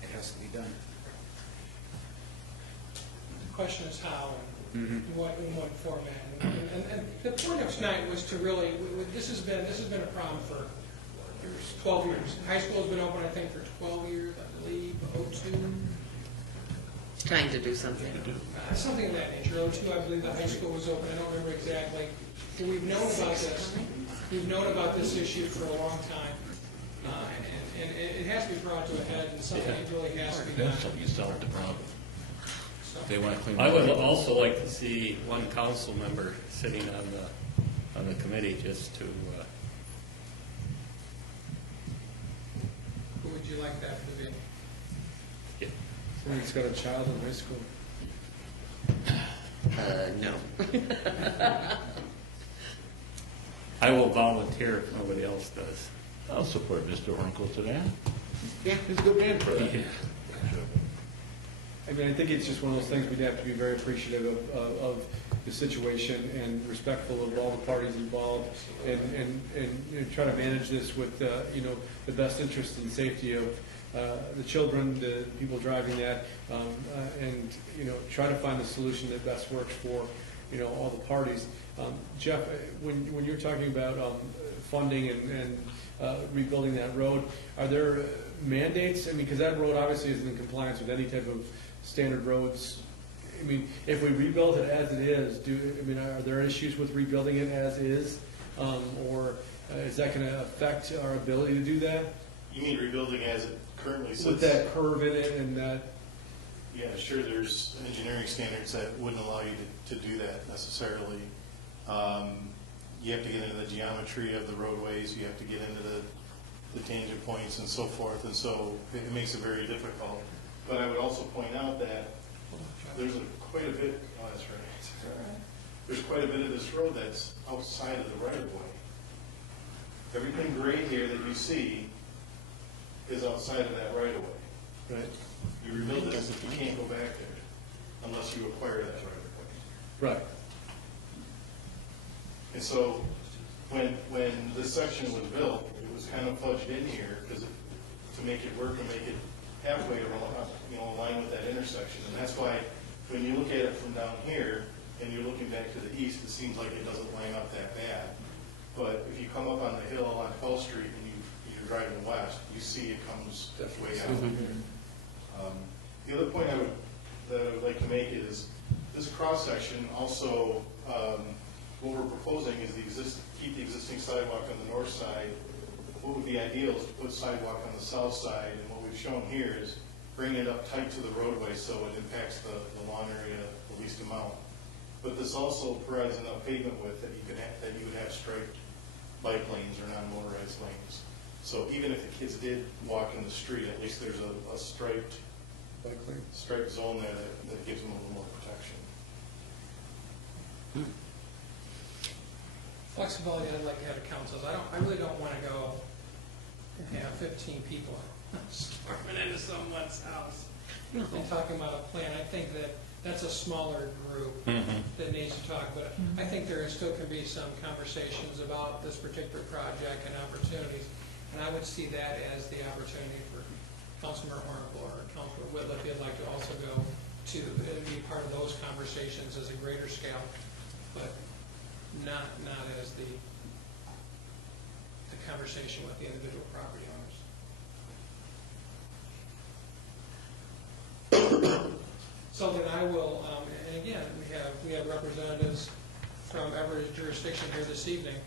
It has to be done. The question is how and in what format. And the point of tonight was to really, this has been a problem for 12 years. High school's been open, I think, for 12 years, I believe, 02. Trying to do something. Something of that nature. 02, I believe the high school was open. I don't remember exactly. But we've known about this. We've known about this issue for a long time. And it has to be brought to a head, and something really has to be done. That's something you solve the problem. So, They want to clean. I would also like to see one council member sitting on the committee just to, who would you like that to be? get Somebody's got a child in high school. No. I will volunteer if nobody else does. I'll support Mr. Ornkel to that. Yeah. He's a good man for that. Yeah. I mean, I think it's just one of those things we'd have to be very appreciative of the situation and respectful of all the parties involved and try to manage this with, the best interest and safety of the children, the people driving that, and, try to find the solution that best works for, all the parties. Jeff, when you're talking about funding and rebuilding that road, are there mandates? I mean, because that road obviously isn't in compliance with any type of standard roads. I mean, if we rebuild it as it is, are there issues with rebuilding it as is? Or is that going to affect our ability to do that? You mean rebuilding as it currently sits? With that curve in it and that, Yeah, sure, there's engineering standards that wouldn't allow you to do that necessarily. You have to get into the geometry of the roadways, you have to get into the tangent points and so forth, and so it makes it very difficult. But I would also point out that there's quite a bit, oh, that's right. There's quite a bit of this road that's outside of the right of way. Everything gray here that you see is outside of that right of way. right? You rebuild this, you can't go back there unless you acquire that right of way. Right. And so, when this section was built, it was kind of fudged in here, because to make it work and make it halfway align with that intersection. And that's why, when you look at it from down here, and you're looking back to the east, it seems like it doesn't line up that bad. But if you come up on the hill on 12th Street and you're driving west, you see it comes way out. The other point that I would like to make is, this cross-section also, what we're proposing is keep the existing sidewalk on the north side. What would be ideal is to put sidewalk on the south side, and what we've shown here is bring it up tight to the roadway so it impacts the lawn area the least amount. But this also provides enough pavement width that you would have striped bike lanes or non-motorized lanes. So even if the kids did walk in the street, at least there's a striped zone there that gives them a little more protection. Flexibility, I'd like to have at councils. I really don't want to go and have 15 people storming into someone's house and talking about a plan. I think that's a smaller group that needs to talk. But I think there still can be some conversations about this particular project and opportunities. And I would see that as the opportunity for Councilmember Hornblower or Councilmember Whittle, if you'd like to also go to be part of those conversations as a greater scale, but not as the conversation with the individual property owners. So then I will, and again, we have representatives from every jurisdiction here this evening.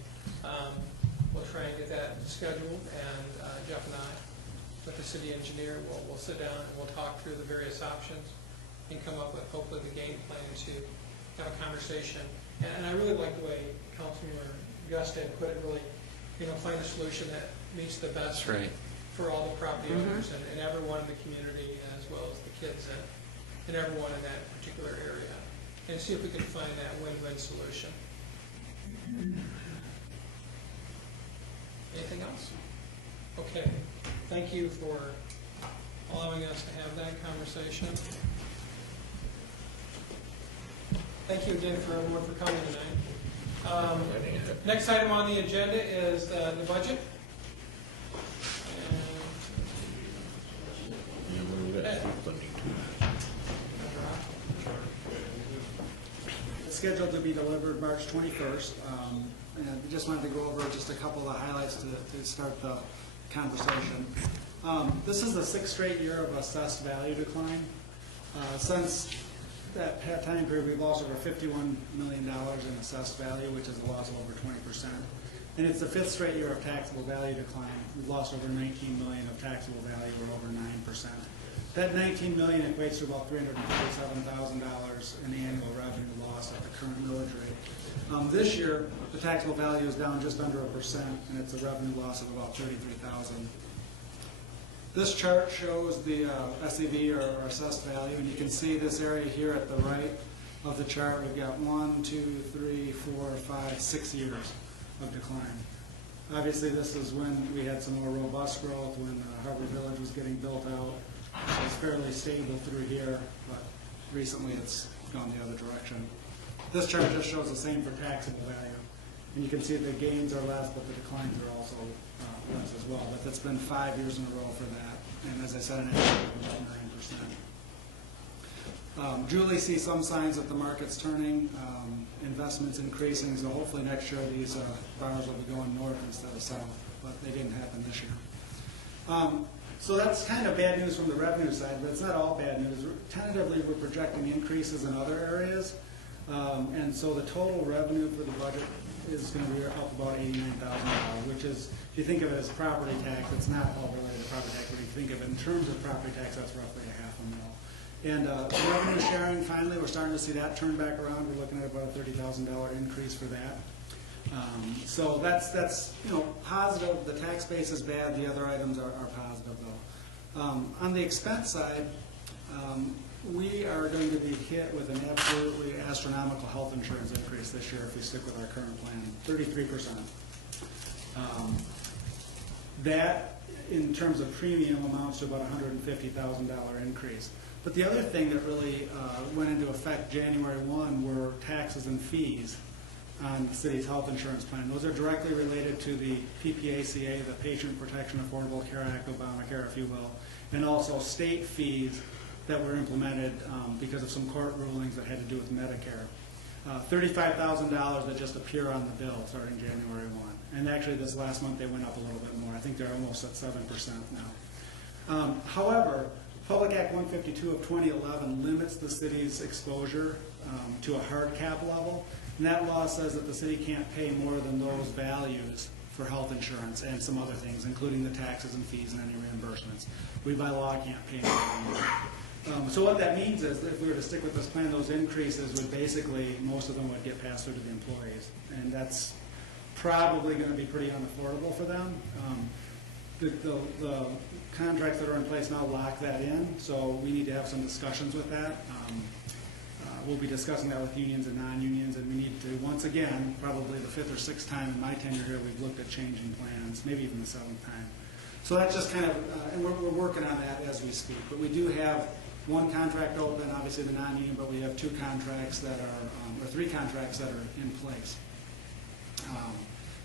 We'll try and get that scheduled, and Jeff and I, with the city engineer, we'll sit down and we'll talk through the various options and come up with hopefully the game plan to have a conversation. And I really like the way Councilmember Gustin put it, really, find a solution that meets the best That's right. for all the property owners and everyone in the community, as well as the kids and everyone in that particular area, and see if we can find that win-win solution. Anything else? Okay, thank you for allowing us to have that conversation. Thank you again for everyone for coming tonight. Next item on the agenda is the budget. It's scheduled to be delivered March 21st. And I just wanted to go over just a couple of highlights to start the conversation. This is the 6th straight year of assessed value decline. Since that time period, we've lost over $51 million in assessed value, which is a loss of over 20%. And it's the 5th straight year of taxable value decline. We've lost over $19 million of taxable value, or over 9%. That $19 million equates to about $347,000 in annual revenue loss at the current millage rate. This year, the taxable value is down just under 1%, and it's a revenue loss of about $33,000. This chart shows the SEV, or assessed value, and you can see this area here at the right of the chart. We've got 1, 2, 3, 4, 5, 6 years of decline. Obviously, this is when we had some more robust growth, when Harbor Village was getting built out. It was fairly stable through here, but recently it's gone the other direction. This chart just shows the same for taxable value. And you can see the gains are less, but the declines are also less as well. But that's been 5 years in a row for that. And as I said, an average of about 9%. Julie sees some signs that the market's turning, investments increasing, so hopefully next year these bars will be going north instead of south, but they didn't happen this year. So that's kind of bad news from the revenue side, but it's not all bad news. Tentatively, we're projecting increases in other areas, and so the total revenue for the budget is going to be up about $89,000, which is, if you think of it as property tax, it's not all related to property tax, but if you think of it in terms of property tax, that's roughly $500,000. And revenue sharing, finally, we're starting to see that turn back around. We're looking at about a $30,000 increase for that. So that's positive. The tax base is bad. The other items are positive, though. On the expense side, we are going to be hit with an absolutely astronomical health insurance increase this year if we stick with our current plan, 33%. That, in terms of premium, amounts to about a $150,000 increase. But the other thing that really went into effect January 1 were taxes and fees on the city's health insurance plan. Those are directly related to the PPACA, the Patient Protection Affordable Care Act, Obamacare, if you will, and also state fees that were implemented because of some court rulings that had to do with Medicare. $35,000 that just appear on the bill starting January 1. And actually this last month they went up a little bit more. I think they're almost at 7% now. However, Public Act 152 of 2011 limits the city's exposure to a hard cap level. And that law says that the city can't pay more than those values for health insurance and some other things, including the taxes and fees and any reimbursements. We by law can't pay more than that. So what that means is that if we were to stick with this plan, those increases would basically, most of them would get passed through to the employees. And that's probably going to be pretty unaffordable for them. The contracts that are in place now lock that in, so we need to have some discussions with that. We'll be discussing that with unions and non-unions, and we need to, once again, probably the 5th or 6th time in my tenure here, we've looked at changing plans, maybe even the 7th time. So that's just kind of, and we're working on that as we speak. But we do have one contract open, obviously the non-union, but we have 2 contracts that are, or 3 contracts that are in place.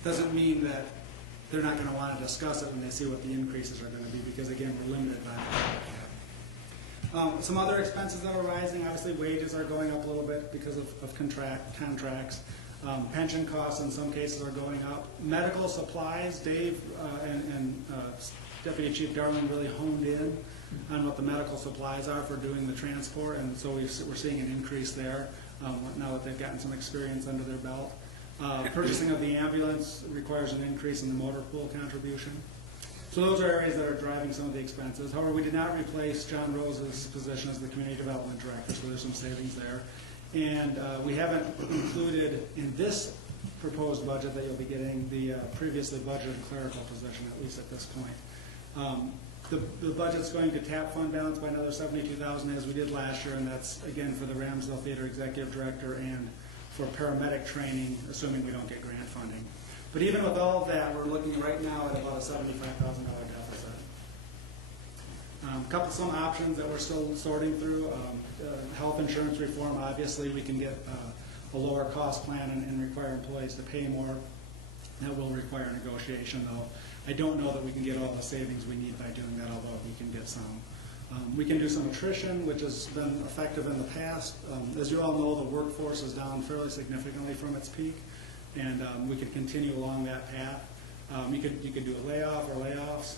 Doesn't mean that they're not going to want to discuss it when they see what the increases are going to be, because again, we're limited by that. Some other expenses that are rising, obviously wages are going up a little bit because of contracts. Pension costs in some cases are going up. Medical supplies, Dave and Deputy Chief Darling really honed in on what the medical supplies are for doing the transport, and so we're seeing an increase there now that they've gotten some experience under their belt. Purchasing of the ambulance requires an increase in the motor pool contribution. So those are areas that are driving some of the expenses. However, we did not replace John Rose's position as the Community Development Director, so there's some savings there. And we haven't included in this proposed budget that you'll be getting the previously budgeted clerical position, at least at this point. The budget's going to tap fund balance by another $72,000 as we did last year, and that's again for the Ramsdale Theater Executive Director and for paramedic training, assuming we don't get grant funding. But even with all of that, we're looking right now at about a $75,000 deficit. Some options that we're still sorting through. Health insurance reform, obviously we can get a lower cost plan and require employees to pay more. That will require negotiation though. I don't know that we can get all the savings we need by doing that, although we can get some. We can do some attrition, which has been effective in the past. As you all know, the workforce is down fairly significantly from its peak, and we could continue along that path. You could do a layoff or layoffs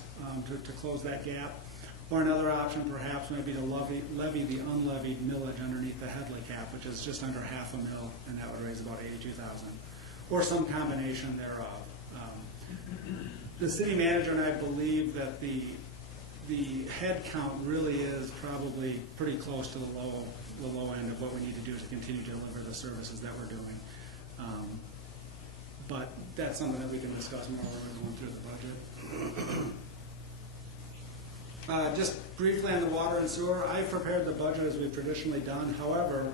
to close that gap. Or another option perhaps may be to levy the unlevied millage underneath the Headley cap, which is just under half a mil, and that would raise about $82,000. Or some combination thereof. The city manager and I believe that the head count really is probably pretty close to the low end of what we need to do to continue to deliver the services that we're doing. But that's something that we can discuss more when we're going through the budget. Just briefly on the water and sewer, I've prepared the budget as we've traditionally done. However,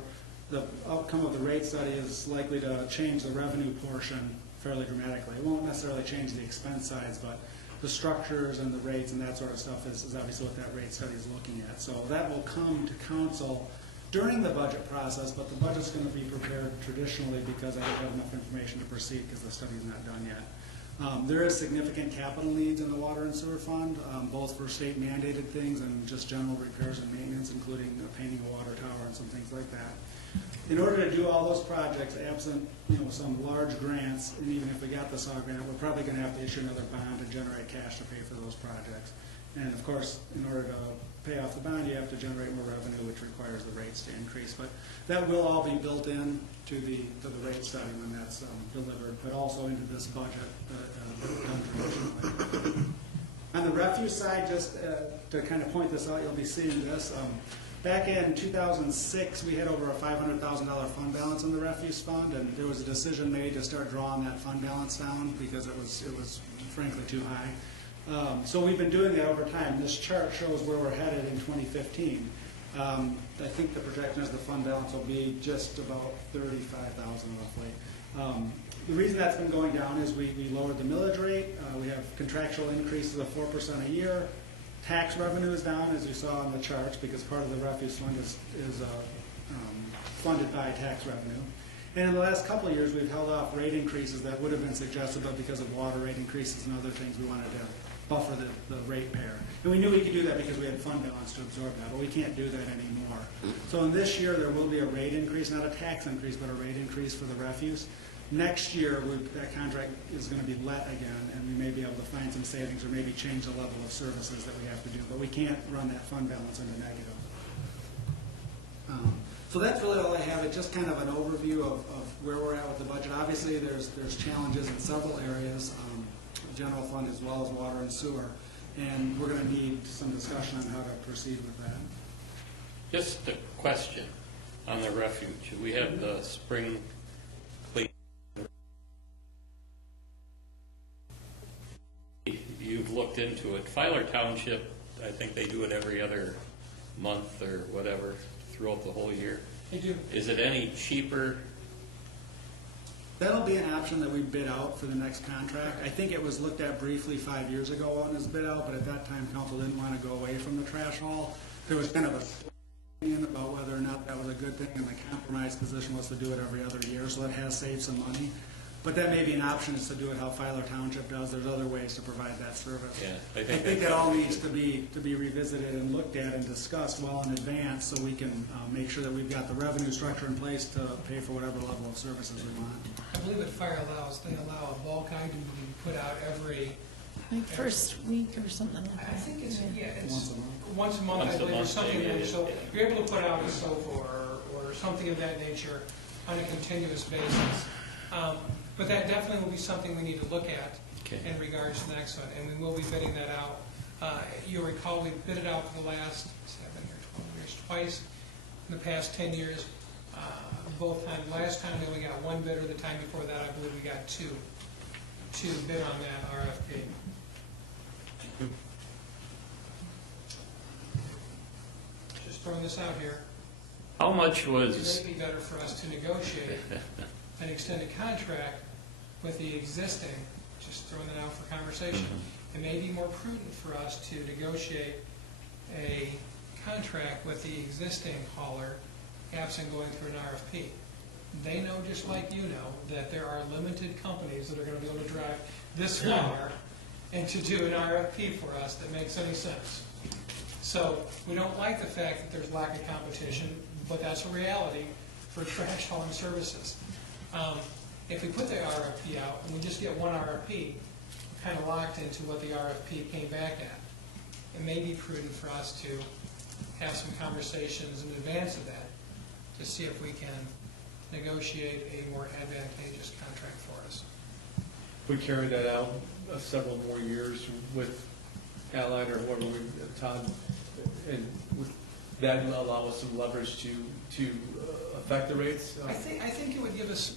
the outcome of the rate study is likely to change the revenue portion fairly dramatically. It won't necessarily change the expense sides, but the structures and the rates and that sort of stuff is obviously what that rate study is looking at. So that will come to council during the budget process, but the budget's going to be prepared traditionally because I don't have enough information to proceed because the study is not done yet. There is significant capital needs in the water and sewer fund, both for state mandated things and just general repairs and maintenance, including painting a water tower and some things like that. In order to do all those projects, absent some large grants, and even if we got the SAW grant, we're probably going to have to issue another bond to generate cash to pay for those projects. And of course, in order to pay off the bond, you have to generate more revenue, which requires the rates to increase. But that will all be built in to the rate study when that's delivered, but also into this budget done traditionally. On the refuse side, just to kind of point this out, you'll be seeing this. Back in 2006, we had over a $500,000 fund balance in the refuse fund, and there was a decision made to start drawing that fund balance down because it was frankly too high. So we've been doing that over time. This chart shows where we're headed in 2015. I think the projection is the fund balance will be just about $35,000 roughly. The reason that's been going down is we lowered the millage rate. We have contractual increases of 4% a year. Tax revenue is down, as you saw on the charts, because part of the refuse fund is funded by tax revenue. And in the last couple of years, we've held off rate increases that would have been suggested, but because of water rate increases and other things, we wanted to buffer the rate payer. And we knew we could do that because we had fund balance to absorb that, but we can't do that anymore. So in this year, there will be a rate increase, not a tax increase, but a rate increase for the refuse. Next year, that contract is going to be let again, and we may be able to find some savings or maybe change the level of services that we have to do, but we can't run that fund balance into negative. So that's really all I have. It's just kind of an overview of where we're at with the budget. Obviously, there's challenges in several areas, general fund as well as water and sewer, and we're going to need some discussion on how to proceed with that. Just a question on the refuge. We have the spring clean. You've looked into it. Filer Township, I think they do it every other month or whatever throughout the whole year. They do. Is it any cheaper? That'll be an option that we bid out for the next contract. I think it was looked at briefly 5 years ago on this bid out, but at that time, council didn't want to go away from the trash haul. There was kind of a opinion about whether or not that was a good thing, and the compromise position was to do it every other year, so that has saved some money. But that may be an option, is to do it how Filer Township does. There's other ways to provide that service. Yeah, I think that all needs to be revisited and looked at and discussed well in advance, so we can make sure that we've got the revenue structure in place to pay for whatever level of services we want. I believe what fire allows, they allow a bulk item to be put out every, Like first week or something like that. I think it's, yeah, it's Once a month. once a month, Once I a believe, or month, something, yeah. so you're able to put out a soap or something of that nature on a continuous basis. But that definitely will be something we need to look at in regards to the next one, and we will be bidding that out. You'll recall we bid it out for the last 7 or 12 years, twice in the past 10 years. Both times, last time we only got one bidder, the time before that I believe we got two bid on that RFP. throwing this out here. How much It was, may be better for us to negotiate an extended contract with the existing, just throwing it out for conversation. It may be more prudent for us to negotiate a contract with the existing hauler, absent going through an RFP. They know, just like you know, that there are limited companies that are gonna be able to drive this far and to do an RFP for us that makes any sense. So we don't like the fact that there's lack of competition, but that's a reality for trash hauling services. If we put the RFP out and we just get one RFP, we're kind of locked into what the RFP came back at. It may be prudent for us to have some conversations in advance of that to see if we can negotiate a more advantageous contract for us. We carry that out several more years with Allied or whoever we, Todd, and would that allow us some leverage to affect the rates? I think it would give us,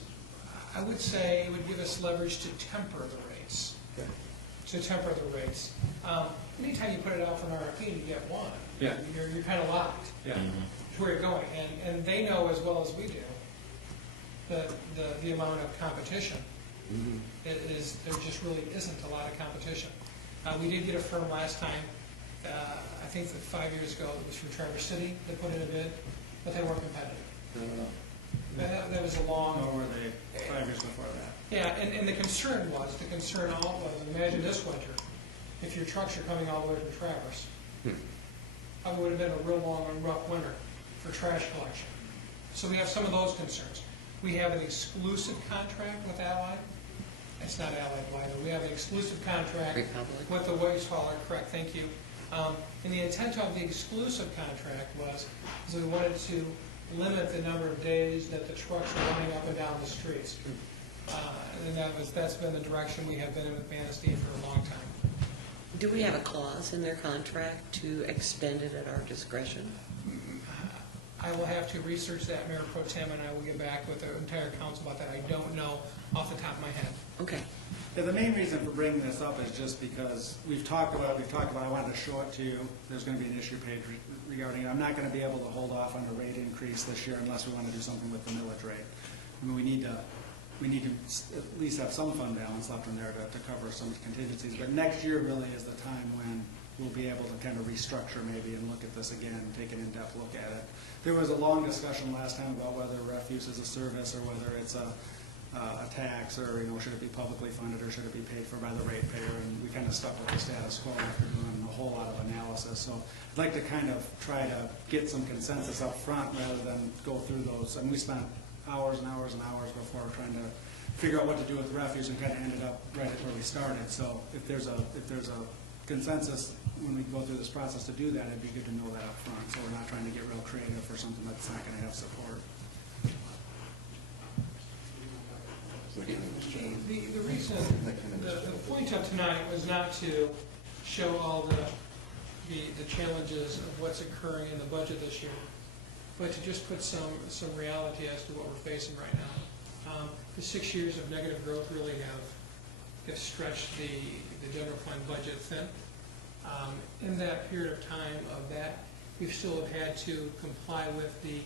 I would say it would give us leverage to temper the rates. Okay. To temper the rates. Anytime you put it out for an RFP and you get one, Yeah. you're kind of locked Yeah. to where you're going. And they know as well as we do the amount of competition. There just really isn't a lot of competition. We did get a firm last time, I think that 5 years ago, it was from Traverse City, that put in a bid, but they weren't competitive. That was a long. Nor were they 5 years before that. Yeah, and the concern was, imagine this winter, if your trucks are coming all the way from Traverse. It would have been a real long and rough winter for trash collection. So we have some of those concerns. We have an exclusive contract with Allied. It's not Allied Blighter. We have an exclusive contract Republic. with the waste hauler, correct, thank you. And the intent of the exclusive contract was we wanted to limit the number of days that the trucks are running up and down the streets. And that's been the direction we have been in with Manistee for a long time. Do we have a clause in their contract to extend it at our discretion? I will have to research that, Mayor Pro Tem, and I will get back with the entire council about that. I don't know off the top of my head. Okay. Yeah, the main reason for bringing this up is just because we've talked about, I wanted to show it to you. There's going to be an issue page regarding it. I'm not going to be able to hold off on a rate increase this year unless we want to do something with the millage rate. I mean, we need to at least have some fund balance left in there to cover some contingencies. But next year really is the time when we'll be able to kind of restructure maybe and look at this again and take an in-depth look at it. There was a long discussion last time about whether refuse is a service or whether it's a tax, or should it be publicly funded or should it be paid for by the ratepayer, and we kind of stuck with the status quo after doing a whole lot of analysis. So I'd like to kind of try to get some consensus up front rather than go through those. And we spent hours and hours and hours before trying to figure out what to do with refuse, and kind of ended up right at where we started. So if there's a consensus when we go through this process to do that, it'd be good to know that up front, so we're not trying to get real creative for something that's not going to have support. The reason, the point of tonight was not to show all the challenges of what's occurring in the budget this year, but to just put some reality as to what we're facing right now. The 6 years of negative growth really have stretched the general fund budget thin. In that period of time of that, we still have had to comply with the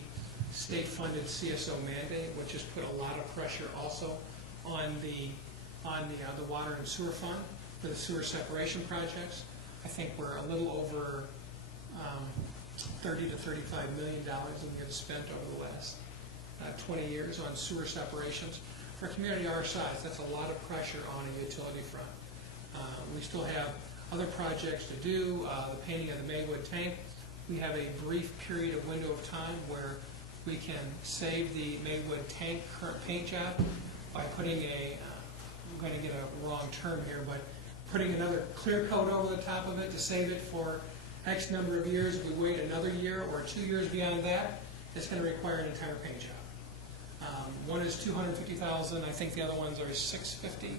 state-funded CSO mandate, which has put a lot of pressure also on the water and sewer fund for the sewer separation projects. I think we're a little over $30 to $35 million that we have spent over the last 20 years on sewer separations. For a community our size, that's a lot of pressure on a utility front. We still have other projects to do, the painting of the Maywood tank. We have a brief period of window of time where we can save the Maywood tank current paint job by putting I'm going to get a wrong term here, but putting another clear coat over the top of it to save it for X number of years. If we wait another year or 2 years beyond that, it's going to require an entire paint job. One is $250,000. I think the other ones are $650.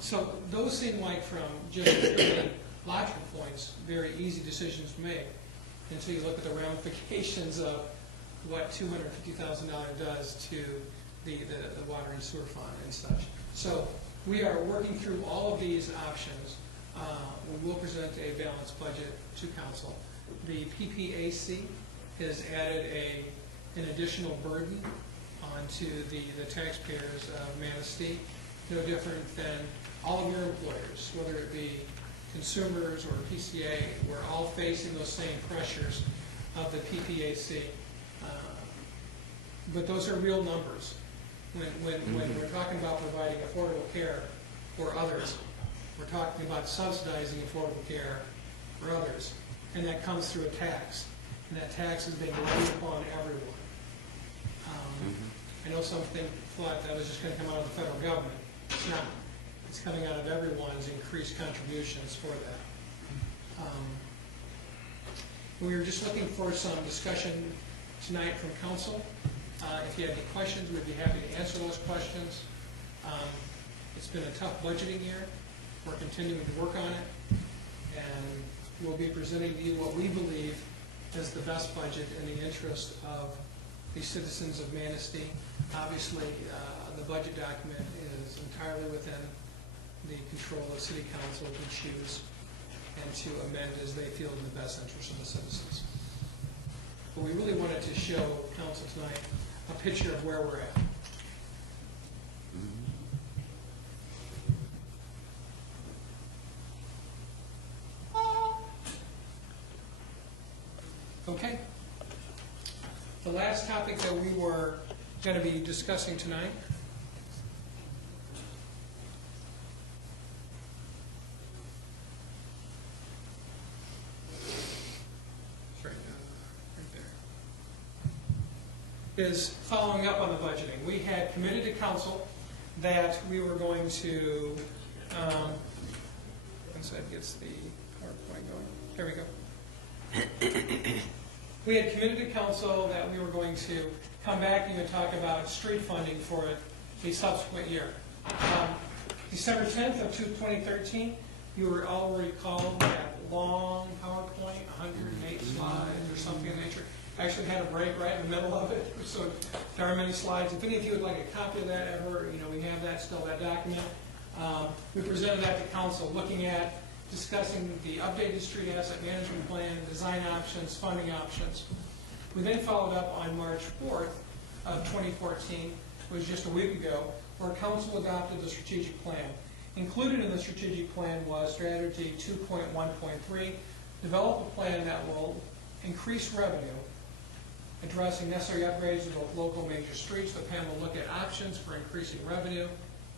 So those seem like, from just really logical points, very easy decisions to make until you look at the ramifications of what $250,000 does to the water and sewer fund and such. So we are working through all of these options. We will present a balanced budget to council. the PPAC has added an additional burden onto the taxpayers of Manistee, no different than all of your employers, whether it be consumers or PCA. We're all facing those same pressures of the PPAC. But those are real numbers. When we're talking about providing affordable care for others, we're talking about subsidizing affordable care for others. And that comes through a tax. And that tax is being laid upon everyone. I know something thought that was just going to come out of the federal government. It's not. It's coming out of everyone's increased contributions for that. We were just looking for some discussion tonight from council. If you have any questions, we'd be happy to answer those questions. It's been a tough budgeting year. We're continuing to work on it. And we'll be presenting to you what we believe is the best budget in the interest of the citizens of Manistee. Obviously, the budget document is entirely within the control of City Council to choose and to amend as they feel in the best interest of the citizens. But we really wanted to show Council tonight a picture of where we're at. Okay. The last topic that we were going to be discussing tonight is following up on the budgeting. We had committed to council that we were going to, once that gets the PowerPoint going, there we go. We had committed to council that we were going to come back to you and talk about street funding for the subsequent year. December 10th of 2013, you were all recall that long PowerPoint, 108 slides or something of nature. Actually had a break right in the middle of it, so there are many slides. If any of you would like a copy of that ever, we have that still, that document. We presented that to council, looking at discussing the updated street asset management plan, design options, funding options. We then followed up on March 4th of 2014, it was just a week ago, where council adopted the strategic plan. Included in the strategic plan was strategy 2.1.3, develop a plan that will increase revenue, addressing necessary upgrades to both local major streets. The plan will look at options for increasing revenue,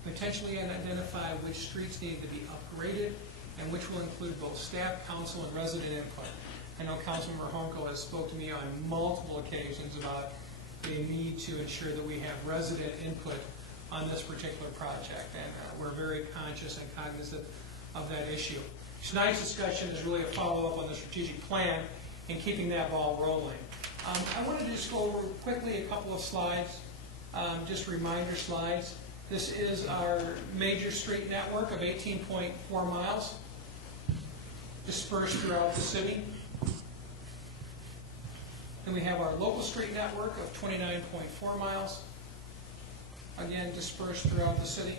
potentially identify which streets need to be upgraded, and which will include both staff, council, and resident input. I know Councilmember Honko has spoke to me on multiple occasions about the need to ensure that we have resident input on this particular project, and we're very conscious and cognizant of that issue. Tonight's discussion is really a follow-up on the strategic plan and keeping that ball rolling. I wanted to just go over quickly a couple of slides, just reminder slides. This is our major street network of 18.4 miles dispersed throughout the city. Then we have our local street network of 29.4 miles, again dispersed throughout the city.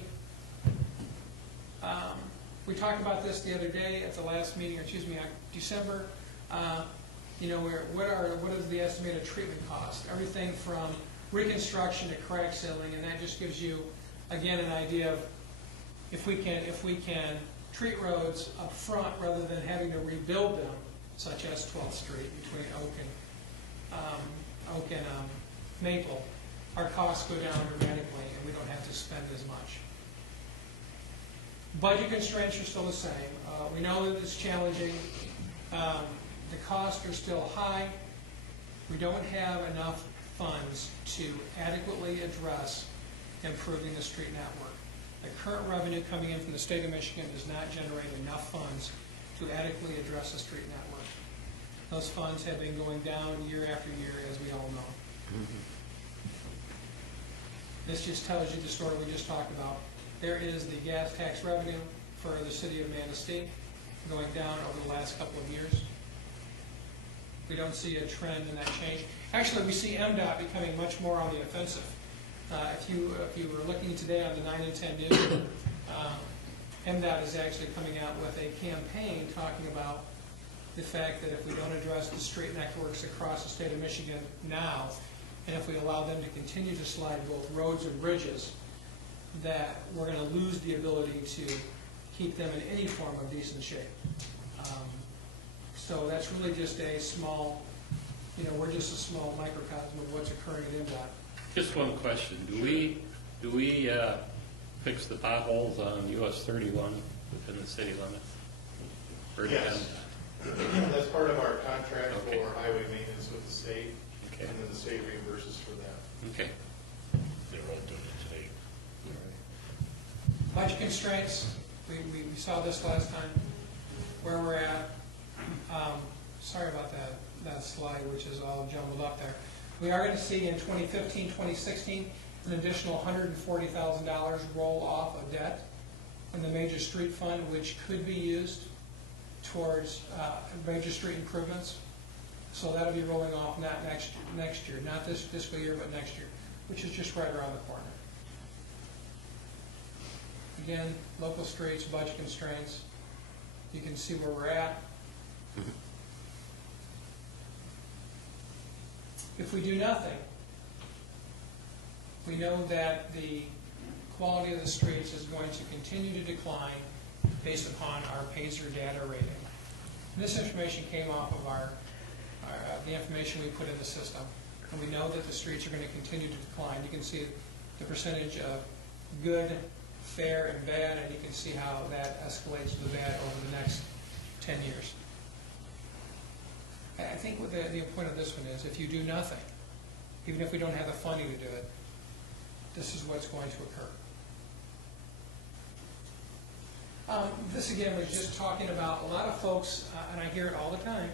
We talked about this the other day at the last meeting, or excuse me, December. What is the estimated treatment cost? Everything from reconstruction to crack sealing, and that just gives you, again, an idea of if we can treat roads up front rather than having to rebuild them, such as 12th Street between Oak and Maple, our costs go down dramatically, and we don't have to spend as much. Budget constraints are still the same. We know that it's challenging. The costs are still high. We don't have enough funds to adequately address improving the street network. The current revenue coming in from the state of Michigan does not generate enough funds to adequately address the street network. Those funds have been going down year after year, as we all know. This just tells you the story we just talked about. There is the gas tax revenue for the city of Manistee going down over the last couple of years. We don't see a trend in that change. Actually, we see MDOT becoming much more on the offensive. If you were looking today on the 9 and 10 news, MDOT is actually coming out with a campaign talking about the fact that if we don't address the street networks across the state of Michigan now, and if we allow them to continue to slide both roads and bridges, that we're going to lose the ability to keep them in any form of decent shape. So that's really just a small, we're just a small microcosm of what's occurring at INDOT. Just one question. Do we fix the potholes on US 31 within the city limits? Or Yes. That's part of our contract Okay. for highway maintenance with the state, Okay. and then the state reimburses for that. Okay. They're all doing it today. Budget constraints, we saw this last time, where we're at. Sorry about that slide, which is all jumbled up there. We are going to see in 2015, 2016, an additional $140,000 roll off of debt in the major street fund, which could be used towards major street improvements. So that'll be rolling off not next year, not this fiscal year, but next year, which is just right around the corner. Again, local streets, budget constraints. You can see where we're at. If we do nothing, we know that the quality of the streets is going to continue to decline based upon our PASER data rating. And this information came off of the information we put in the system. And we know that the streets are going to continue to decline. You can see the percentage of good, fair, and bad, and you can see how that escalates to the bad over the next 10 years. I think what the point of this one is, if you do nothing, even if we don't have the funding to do it, this is what's going to occur. This again was just talking about a lot of folks, and I hear it all the time,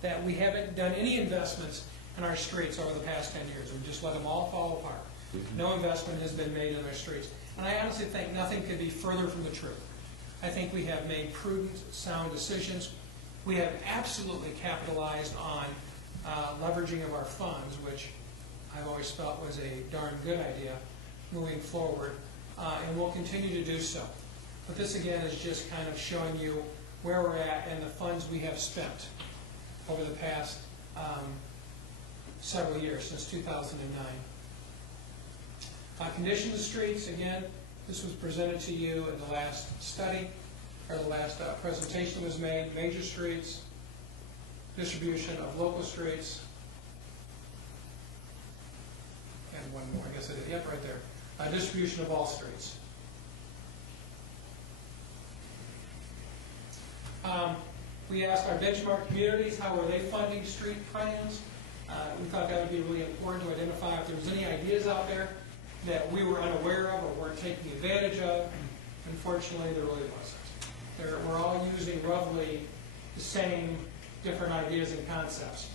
that we haven't done any investments in our streets over the past 10 years. We've just let them all fall apart. No investment has been made in our streets. And I honestly think nothing could be further from the truth. I think we have made prudent, sound decisions. We have absolutely capitalized on leveraging of our funds, which I've always felt was a darn good idea moving forward, and we'll continue to do so. But this again is just kind of showing you where we're at and the funds we have spent over the past several years, since 2009. Condition of the streets, again, this was presented to you in the last study, or the last presentation was made. Major streets, distribution of local streets, and one more, I guess it is, yep, right there. Distribution of all streets. We asked our benchmark communities how were they funding street plans. We thought that would be really important to identify if there was any ideas out there that we were unaware of or weren't taking advantage of. Unfortunately, there really wasn't. We're all using roughly the same different ideas and concepts.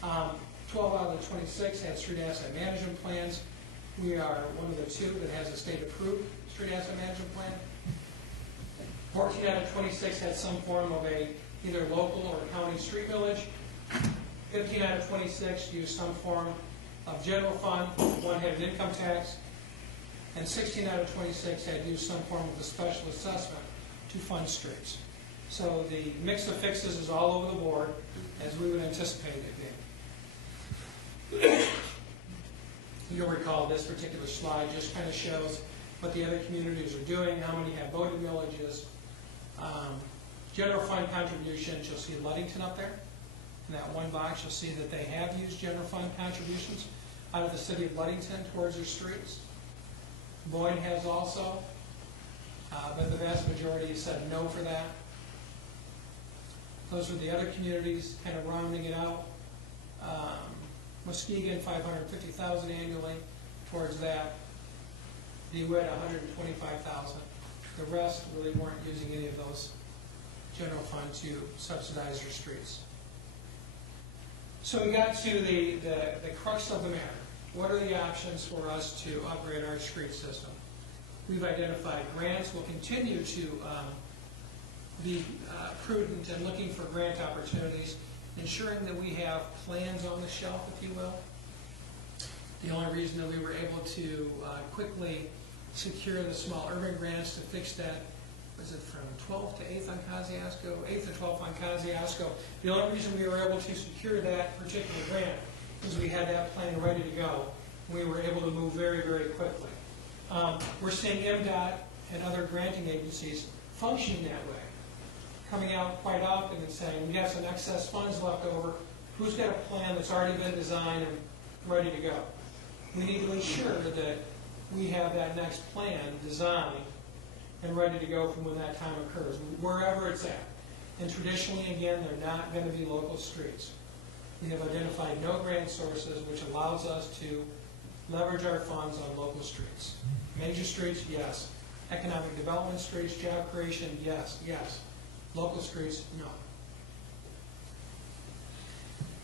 12 out of the 26 had street asset management plans. We are one of the two that has a state-approved street asset management plan. 14 out of 26 had some form of either local or county street village. 15 out of 26 used some form of general fund. One had an income tax. And 16 out of 26 had used some form of a special assessment to fund streets. So the mix of fixes is all over the board, as we would anticipate it being. You'll recall this particular slide just kind of shows what the other communities are doing, how many have voted millages. General fund contributions, you'll see Ludington up there. In that one box, you'll see that they have used general fund contributions out of the city of Ludington towards their streets. Boyd has also, but the vast majority said no for that. Those are the other communities, kind of rounding it out. Muskegon, $550,000 annually towards that. DeWitt, $125,000. The rest really weren't using any of those general fund to subsidize their streets. So we got to the crux of the matter. What are the options for us to upgrade our street system? We've identified grants. We'll continue to be prudent and looking for grant opportunities, ensuring that we have plans on the shelf, if you will. The only reason that we were able to quickly secure the small urban grants to fix that was it from 12th to 8th on Kosciuszko, 8th to 12th on Kosciuszko. The only reason we were able to secure that particular grant is we had that plan ready to go. We were able to move very, very quickly. We're seeing MDOT and other granting agencies functioning that way, coming out quite often and saying, we have some excess funds left over. Who's got a plan that's already been designed and ready to go? We need to ensure that we have that next plan designed and ready to go from when that time occurs, wherever it's at. And traditionally, again, they're not going to be local streets. We have identified no grant sources, which allows us to leverage our funds on local streets. Major streets, yes. Economic development streets, job creation, yes, yes. Local streets, no.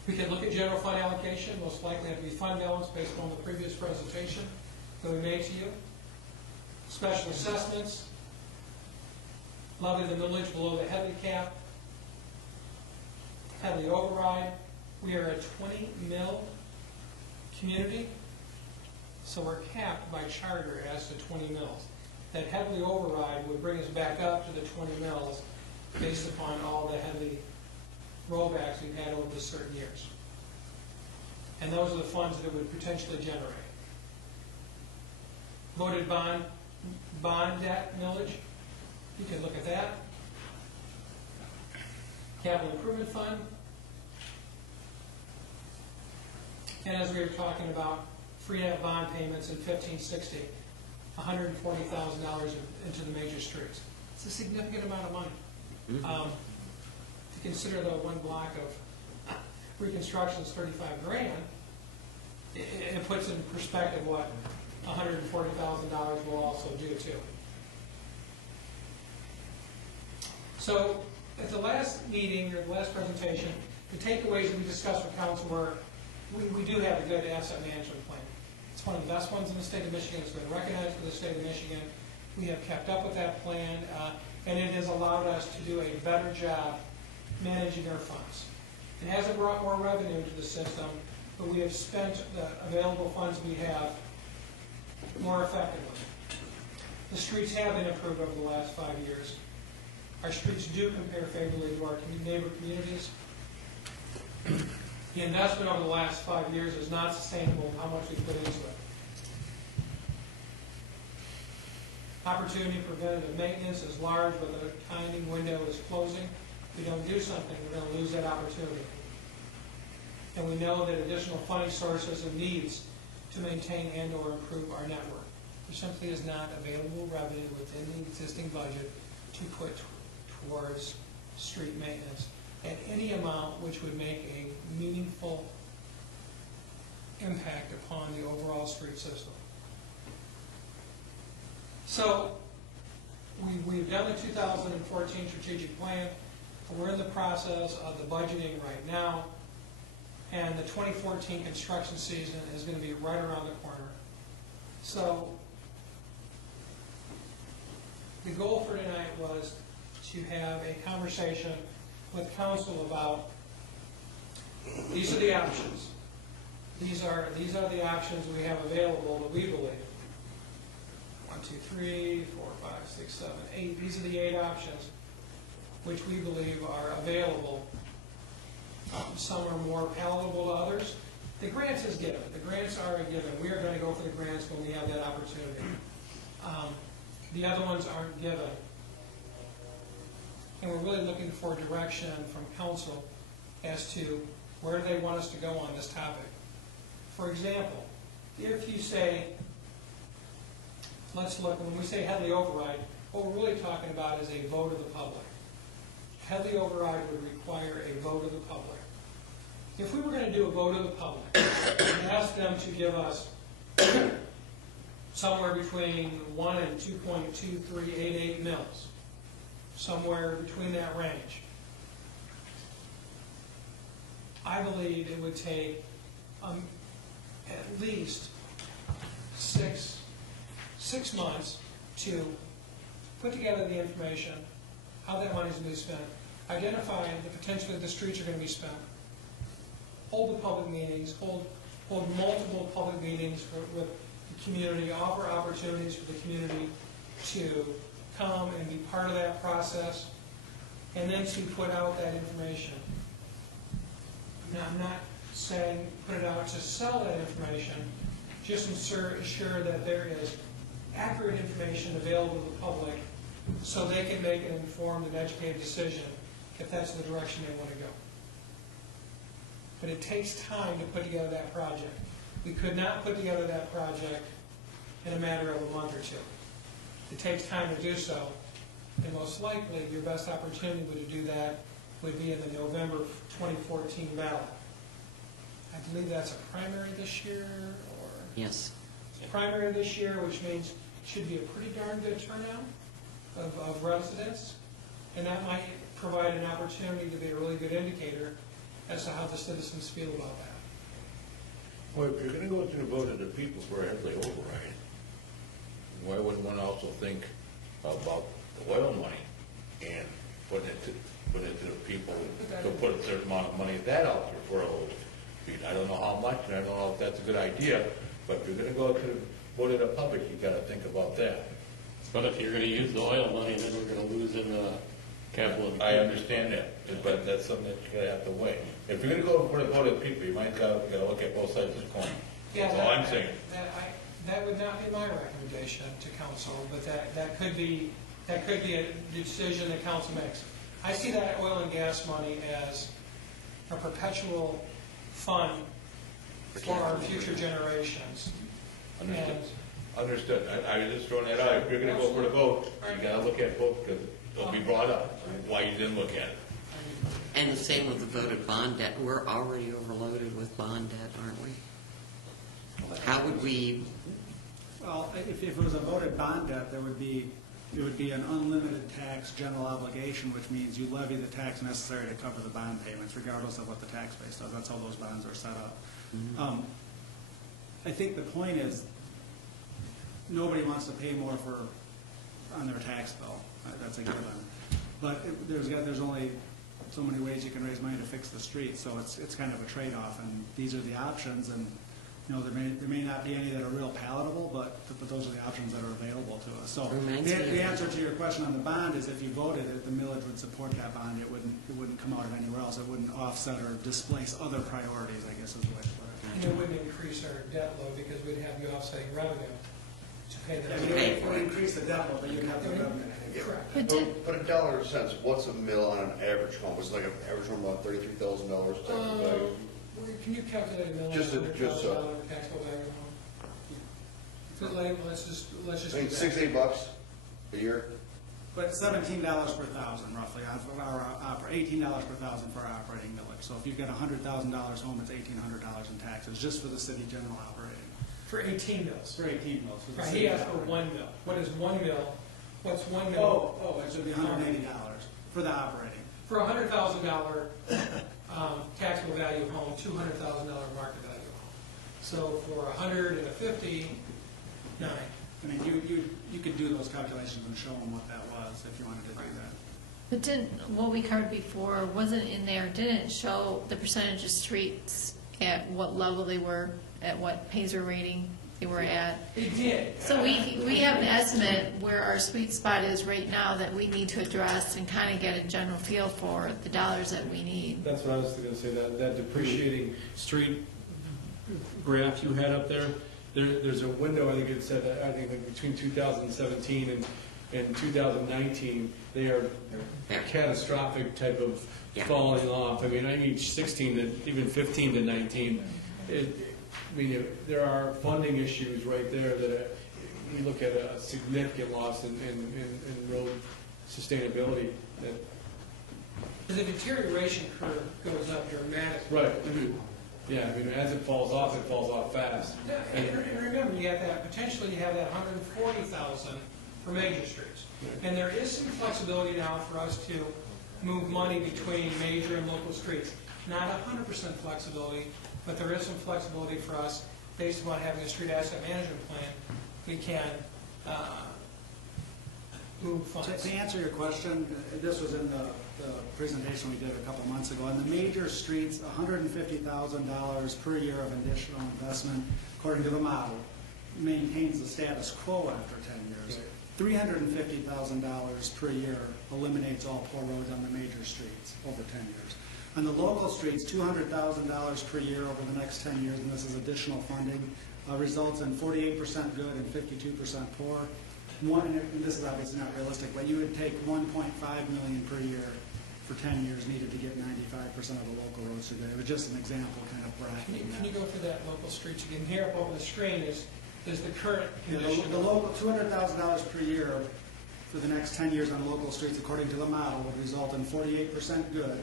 We can look at general fund allocation, most likely have to be fund balance based on the previous presentation that we made to you. Special assessments, levy the millage below the Headley cap, Headley override. We are a 20 mil community, so we're capped by charter as to 20 mils. That Headley override would bring us back up to the 20 mils based upon all the Headley rollbacks we've had over the certain years. And those are the funds that it would potentially generate. Voted bond debt millage, you can look at that. Capital Improvement Fund. And as we were talking about, free net bond payments in 1560, $140,000 into the major streets. It's a significant amount of money. If you consider the one block of reconstruction is 35 grand, it puts in perspective what $140,000 will also do too. So at the last meeting, or the last presentation, the takeaways we discussed with council were we do have a good asset management plan. It's one of the best ones in the state of Michigan. It's been recognized for the state of Michigan. We have kept up with that plan, and it has allowed us to do a better job managing our funds. It hasn't brought more revenue to the system, but we have spent the available funds we have more effectively. The streets have been improved over the last 5 years. Our streets do compare favorably to our neighbor communities. The investment over the last 5 years is not sustainable how much we put into it. Opportunity for preventative maintenance is large, but the timing window is closing. If we don't do something, we're going to lose that opportunity. And we know that additional funding sources and needs to maintain and or improve our network. There simply is not available revenue within the existing budget to put towards street maintenance at any amount which would make a meaningful impact upon the overall street system. So we've done the 2014 strategic plan. We're in the process of the budgeting right now, and the 2014 construction season is going to be right around the corner. So the goal for tonight was to have a conversation with council about these are the options. These are the options we have available that we believe. 1, 2, 3, 4, 5, 6, 7, 8. These are the 8 options which we believe are available. Some are more palatable to others. The grants is given. The grants are a given. We are going to go for the grants when we have that opportunity. The other ones aren't given. And we're really looking for direction from council as to where they want us to go on this topic. For example, if you say, let's look, when we say Headley override, what we're really talking about is a vote of the public. Headley override would require a vote of the public. If we were going to do a vote of the public and ask them to give us somewhere between 1 and 2.2388 mils, somewhere between that range, I believe it would take at least six months to put together the information, how that money is going to be spent, identify the potentially the streets are going to be spent, hold the public meetings, hold multiple public meetings with the community, offer opportunities for the community to come and be part of that process, and then to put out that information. Now, I'm not saying put it out to sell that information, just ensure that there is accurate information available to the public so they can make an informed and educated decision if that's the direction they want to go. But it takes time to put together that project. We could not put together that project in a matter of a month or two. It takes time to do so, and most likely your best opportunity to do that would be in the November 2014 ballot. I believe that's a primary this year, or Yes. primary this year, which means it should be a pretty darn good turnout of residents, and that might provide an opportunity to be a really good indicator as to how the citizens feel about that. Well, if you're gonna go to the vote of the people for every override, why wouldn't one also think about the oil money and putting it to the people to put a certain amount of money of that out there for a little bit? I don't know how much, and I don't know if that's a good idea, but if you're gonna go to the vote of the public, you gotta think about that. But if you're gonna use the oil money, then we're gonna lose in the capital. I understand that, but that's something that you're gonna have to weigh. If you're gonna go for the vote of the people, you might gotta look at both sides of the coin. That's all I'm saying. That would not be my recommendation to council, but that could be a decision that council makes. I see that oil and gas money as a perpetual fund for our future generations. Understood. Understood. I was just throwing that out. If you're gonna go for the vote, you gotta look at both, because it'll be brought up, why you didn't look at it. And the same with the voted bond debt. We're already overloaded with bond debt, aren't we? How would we, Well, if it was a voted bond debt, it would be an unlimited tax general obligation, which means you levy the tax necessary to cover the bond payments, regardless of what the tax base does. That's how those bonds are set up. I think the point is, nobody wants to pay more on their tax bill. That's a given. But there's only so many ways you can raise money to fix the streets, so it's kind of a trade-off, and these are the options, and there may not be any that are real palatable, but those are the options that are available to us. So the answer to your question on the bond is, if you voted it, the millage would support that bond. It wouldn't come out of anywhere else. It wouldn't offset or displace other priorities, I guess is the way to put it. And it wouldn't increase our debt load because we'd have the offsetting revenue to pay the. It would increase the debt load, but you'd have the revenue. Correct. But in dollar cents, what's a mill on an average home? It's like an average home about $33,000 type of value. Can you calculate a million Just $100,000 so. taxable value of home? Let's just. I mean, do that. $6, $8 a year? But $17 per thousand roughly, $18 per thousand for our operating millage. So if you've got $100,000 home, it's $1,800 in taxes, just for the city general operating. For 18 mills. For 18 mills. For the Right, city he asked for operating. 1 mil. What is 1 mil? What's 1 mil? Oh, it should be $180 for the operating. For a $100,000 taxable value of home, $200,000 market value of home. So for 150, 9. I mean, you could do those calculations and show them what that was if you wanted to do that. But didn't, what we covered before, wasn't in there, didn't show the percentage of streets at what level they were, at what Paisley rating they were at? It did. So we have an estimate where our sweet spot is right now that we need to address and kind of get a general feel for the dollars that we need. That's what I was going to say, that depreciating street graph you had up there, there's a window, I think it said, that I think like between 2017 and 2019, they are catastrophic type of falling off. I mean, I mean 16 to even 15 to 19. There are funding issues right there that we look at a significant loss in road sustainability. The deterioration curve goes up dramatically. Right. Yeah, I mean, as it falls off fast. And remember, potentially you have that 140,000 for major streets. And there is some flexibility now for us to move money between major and local streets. Not 100% flexibility, but there is some flexibility for us based upon having a street asset management plan. We can move funds. To answer your question, this was in the presentation we did a couple months ago. On the major streets, $150,000 per year of additional investment, according to the model, maintains the status quo after 10 years. $350,000 per year eliminates all poor roads on the major streets over 10 years. On the local streets, $200,000 per year over the next 10 years, and this is additional funding, results in 48% good and 52% poor. And this is obviously not realistic, but you would take 1.5 million per year for 10 years needed to get 95% of the local roads today. It was just an example kind of bracketing Can you that. go through that local streets again? Here up over the screen is the current condition. The local, $200,000 per year for the next 10 years on local streets, according to the model, would result in 48% good.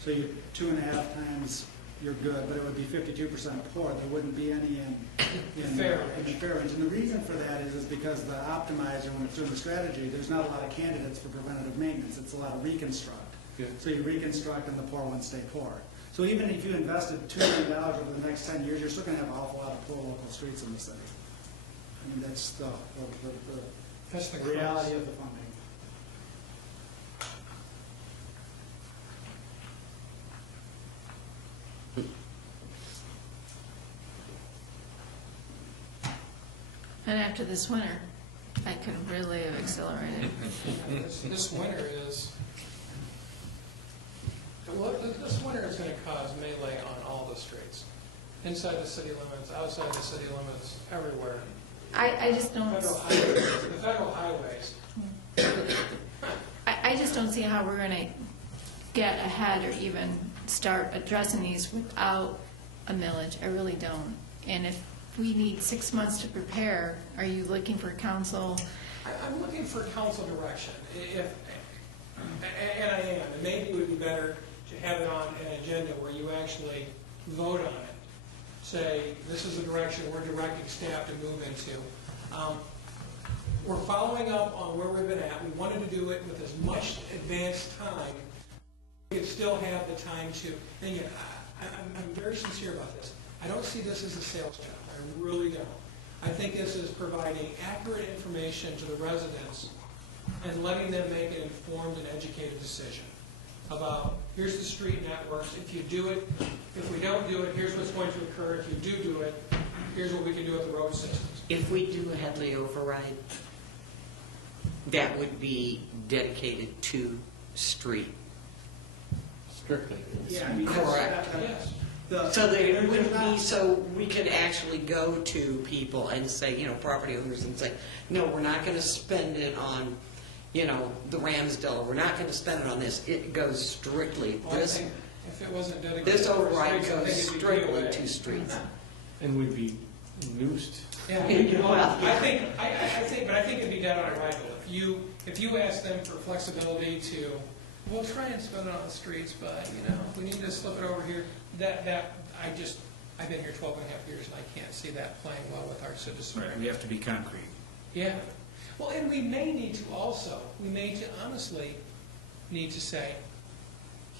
So you 2.5 times you're good, but it would be 52% poor. There wouldn't be any in fair range. And the reason for that is because the optimizer, when it's doing the strategy, there's not a lot of candidates for preventative maintenance. It's a lot of reconstruct. Yeah. So you reconstruct and the poor ones stay poor. So even if you invested $2 million over the next 10 years, you're still going to have an awful lot of poor local streets in the city. I mean, that's the reality of the funding. And after this winter, I could really have accelerated. This winter is, well, this winter is going to cause melee on all the streets, inside the city limits, outside the city limits, everywhere. I just don't. The federal highways. I just don't see how we're going to get ahead or even start addressing these without a millage. I really don't. And if we need 6 months to prepare, are you looking for council? I'm looking for council direction. And I am. And maybe it would be better to have it on an agenda where you actually vote on it. Say, this is the direction we're directing staff to move into. We're following up on where we've been at. We wanted to do it with as much advanced time. We could still have the time to. And again, I'm very sincere about this. I don't see this as a sales job. I really don't. I think this is providing accurate information to the residents and letting them make an informed and educated decision about, here's the street networks, if you do it, if we don't do it, here's what's going to occur, if you do it, here's what we can do with the road systems. If we do a Headley override, that would be dedicated to street. Strictly. Yeah, I mean, Correct. Yes. So there would be, so we could actually go to people and say, you know, property owners and say, no, we're not going to spend it on, you know, the Ramsdale, we're not going to spend it on this. It goes strictly, Well, I think if it wasn't dedicated this to override streets, I goes think it'd be strictly DOA. to streets. And we'd be noosed. Yeah, Well, I think, but I think it'd be done on arrival. If you ask them for flexibility to, we'll try and spend it on the streets, but, you know, we need to slip it over here, I've been here 12 and a half years and I can't see that playing well with our citizens. Right, we have to be concrete. Yeah. Well, and we may need to also, honestly need to say,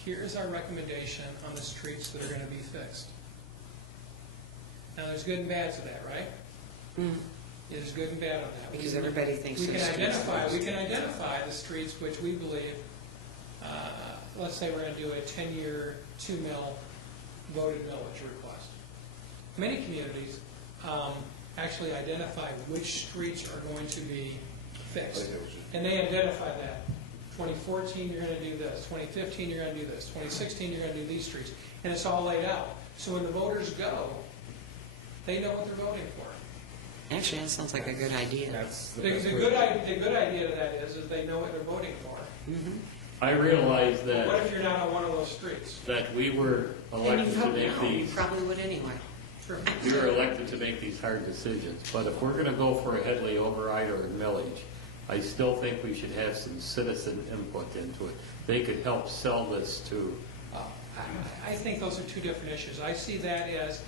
here's our recommendation on the streets that are going to be fixed. Now, there's good and bad to that, right? There's good and bad on that. Because everybody thinks we the can streets identify. first. We can identify the streets which we believe. Let's say we're going to do a 10-year 2 mil voted millage request. Many communities actually identify which streets are going to be fixed, and they identify that. 2014, you're going to do this. 2015, you're going to do this. 2016, you're going to do these streets, and it's all laid out. So when the voters go, they know what they're voting for. Actually, that sounds like a good idea. That's the The best way. good idea to that is they know what they're voting for. I realize What that, if you're not on one of those streets? that we were And you elected to vote make no, you these, probably would anyway. Sure. we were elected to make these hard decisions. But if we're gonna go for a Headley override or a millage, I still think we should have some citizen input into it. They could help sell this to, I think those are two different issues. I see that as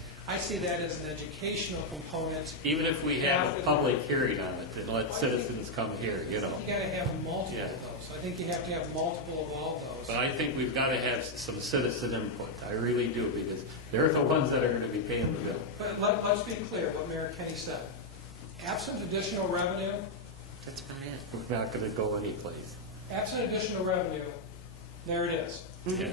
an educational component. even if we have a public hearing on it, and let citizens come here, you know. You gotta have multiple Yeah. of those. I think you have to have multiple of all those. But I think we've got to have some citizen input. I really do, because they're the ones that are going to be paying the bill. But let's be clear, what Mayor Kenny said. Absent additional revenue, That's about it. We're not going to go anyplace. absent additional revenue, there it is. Yeah.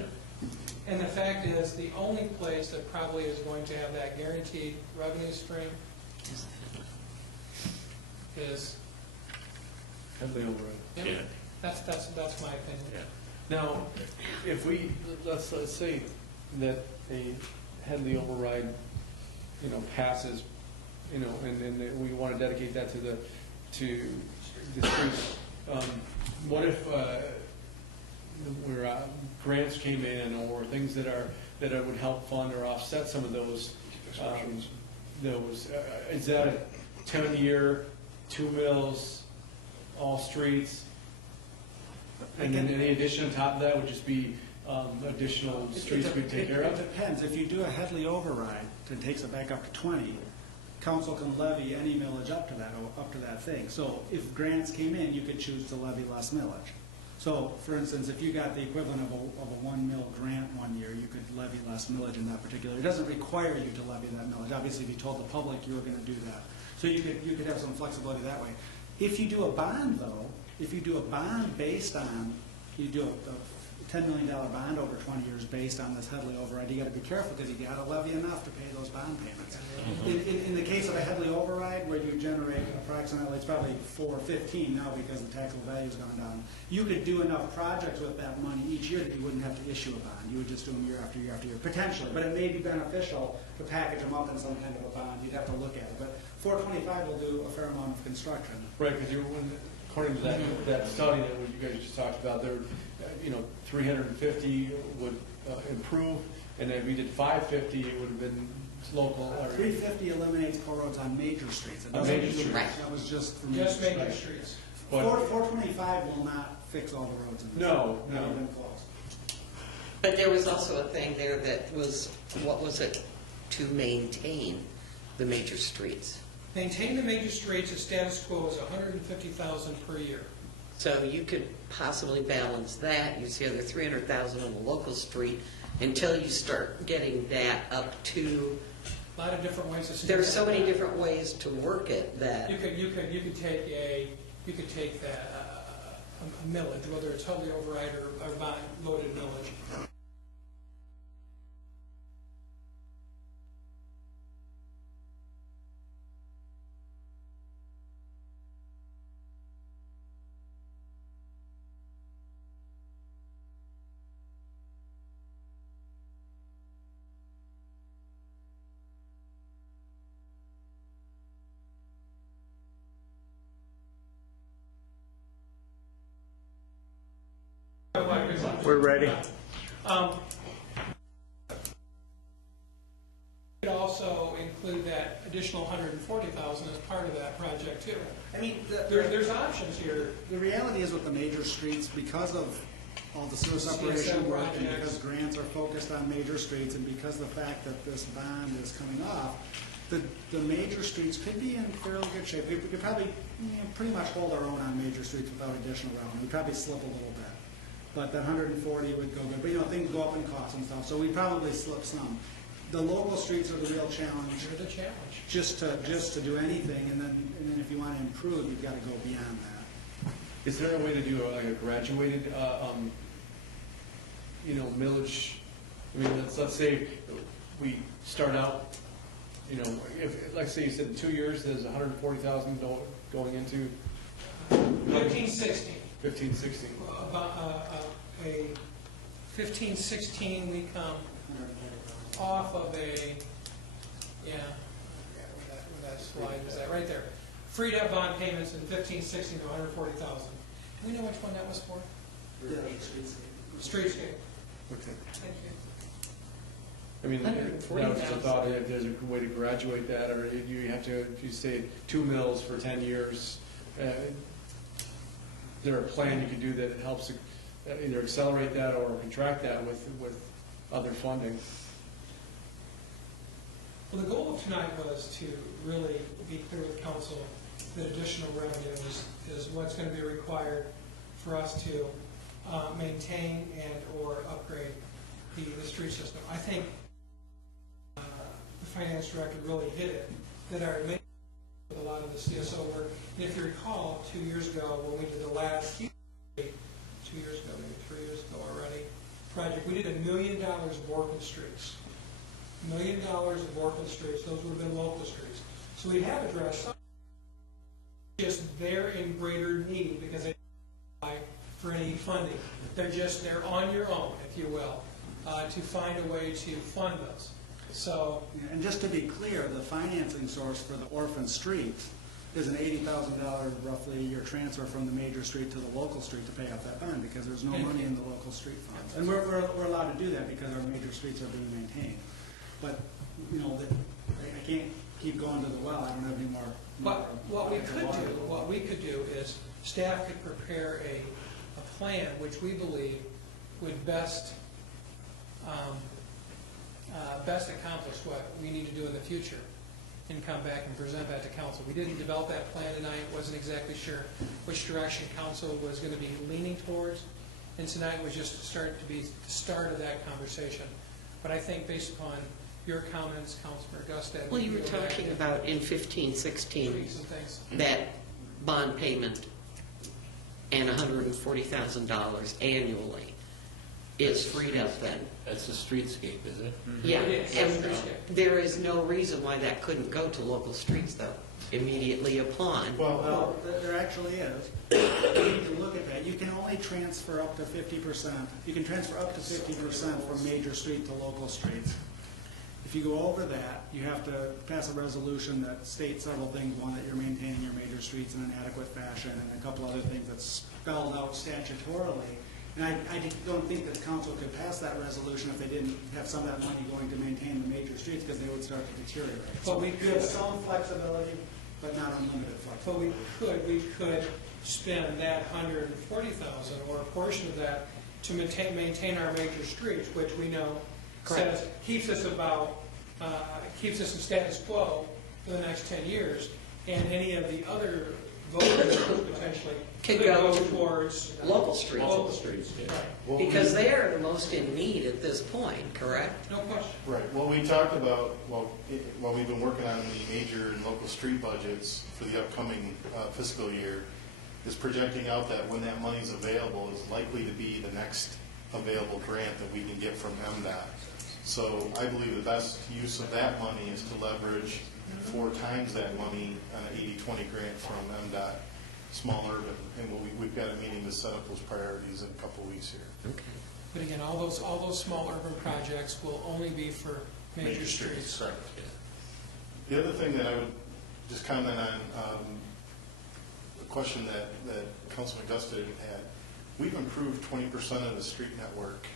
And the fact is, the only place that probably is going to have that guaranteed revenue stream is Headley override. Yep. Yeah. That's my opinion. Yeah. Now, if we, let's say that a Headley override, passes, and then we want to dedicate that to the streets. What if where grants came in, or things that would help fund or offset some of those? Is that a 10-year, 2 mills, all streets? And then any addition on top of that would just be additional streets we take care of? It depends. If you do a Headley override, it takes it back up to 20, council can levy any millage up to that thing. So if grants came in, you could choose to levy less millage. So, for instance, if you got the equivalent of a 1 mil grant one year, you could levy less millage in that particular. It doesn't require you to levy that millage. Obviously, if you told the public you were going to do that. So you could have some flexibility that way. If you do a bond, though, if you do a bond based on, you do a $10 million bond over 20 years based on this Headley override, you got to be careful because you got to levy enough to pay those bond payments. In the case of a Headley override, where you generate approximately, it's probably 415 now because the taxable value has gone down, you could do enough projects with that money each year that you wouldn't have to issue a bond. You would just do them year after year after year, potentially. But it may be beneficial to package them up in some kind of a bond. You'd have to look at it. But 425 will do a fair amount of construction. Right, because according to that study that you guys just talked about, there, 350 would improve, and if we did 550, it would have been local. 350 eliminates toll roads on major streets. It On doesn't major do- streets. That was just for Just major major streets. streets. But- 425 will not fix all the roads in the No, city. Not no. even close. But there was also a thing there that was, what was it, to maintain the major streets. Maintain the major streets at status quo is $150,000 per year. So you could possibly balance that, use the other 300,000 on the local street until you start getting that up to, A lot of different ways to. skin there are so that. many different ways to work it that, You could take that a millage, whether it's Headley override or bond loaded millage. We're ready. Could also include that additional 140,000 as part of that project too. I mean, There's options here. the reality is with the major streets, because of all the sewer separation CSM work, and projects. because grants are focused on major streets, and because of the fact that this bond is coming off, the major streets could be in fairly good shape. We could probably pretty much hold our own on major streets without additional revenue. We'd probably slip a little bit. But that 140 would go good. But things go up in cost and stuff, so we'd probably slip some. The local streets are the real challenge. They're the challenge. Just to do anything, and then if you want to improve, you've got to go beyond that. Is there a way to do like a graduated, millage? I mean, let's say we start out, if, like say you said in 2 years, there's 140,000 going into 1516. 1560. About a 1516, we come off of a, where that slide is that, right there. Freed up bond payments in 1516 to 140,000. Do we know which one that was for? Streetscape. Okay. Thank you. I mean, that was just a thought, if there's a way to graduate that, or you have to, if you say 2 mills for 10 years, is there a plan you can do that helps either accelerate that or contract that with other funding? Well, the goal of tonight was to really be clear with council that additional revenue is what's going to be required for us to maintain and/or upgrade the street system. I think the finance director really hit it, that our main with a lot of the CSO work. And if you recall, 2 years ago when we did the last 2 years ago, maybe 3 years ago already, project, we did $1 million of Orphan streets. $1 million of Orphan streets, those would have been local streets. So we have addressed some, just they're in greater need because they don't apply for any funding. They're on your own, if you will, to find a way to fund those. So, And just to be clear, the financing source for the orphan streets is an $80,000 roughly a year transfer from the major street to the local street to pay off that bond, because there's no money in the local street funds. And we're allowed to do that because our major streets are being maintained. But, you know, I can't keep going to the well, I don't have any more. but what we could do is staff could prepare a plan which we believe would best accomplish what we need to do in the future and come back and present that to council. We didn't develop that plan tonight, wasn't exactly sure which direction council was going to be leaning towards, and tonight was just the start of that conversation. But I think based upon your comments, Councilor Gustad. Well, you were talking about in 15, 16, tweaks and things. that bond payment and $140,000 annually is freed up then. That's the streetscape, is it? Yeah, It is. and there is no reason why that couldn't go to local streets, though, immediately upon. Well, there actually is. You need to look at that. You can only transfer up to 50%. You can transfer up to 50% from major street to local streets. If you go over that, you have to pass a resolution that states several things. One, that you're maintaining your major streets in an adequate fashion, and a couple other things that's spelled out statutorily. And I don't think that the council could pass that resolution if they didn't have some of that money going to maintain the major streets, because they would start to deteriorate. But we You have some flexibility, but not unlimited flexibility. But we could spend that $140,000 or a portion of that to maintain our major streets, which we know says keeps us in status quo for the next 10 years, and any of the other voters potentially Could could go go towards local streets. local streets. Right. Because they are the most in need at this point, correct? No question. Right, well, we talked about, while we've been working on the major and local street budgets for the upcoming fiscal year, is projecting out that when that money's available is likely to be the next available grant that we can get from MDOT. So I believe the best use of that money is to leverage 4 times that money on an 80-20 grant from MDOT, small urban. And we've got a meeting to set up those priorities in a couple of weeks here. Okay. But again, all those small urban projects will only be for major streets. Correct. The other thing that I would just comment on, the question that Councilman Gustad had, we've improved 20% of the street network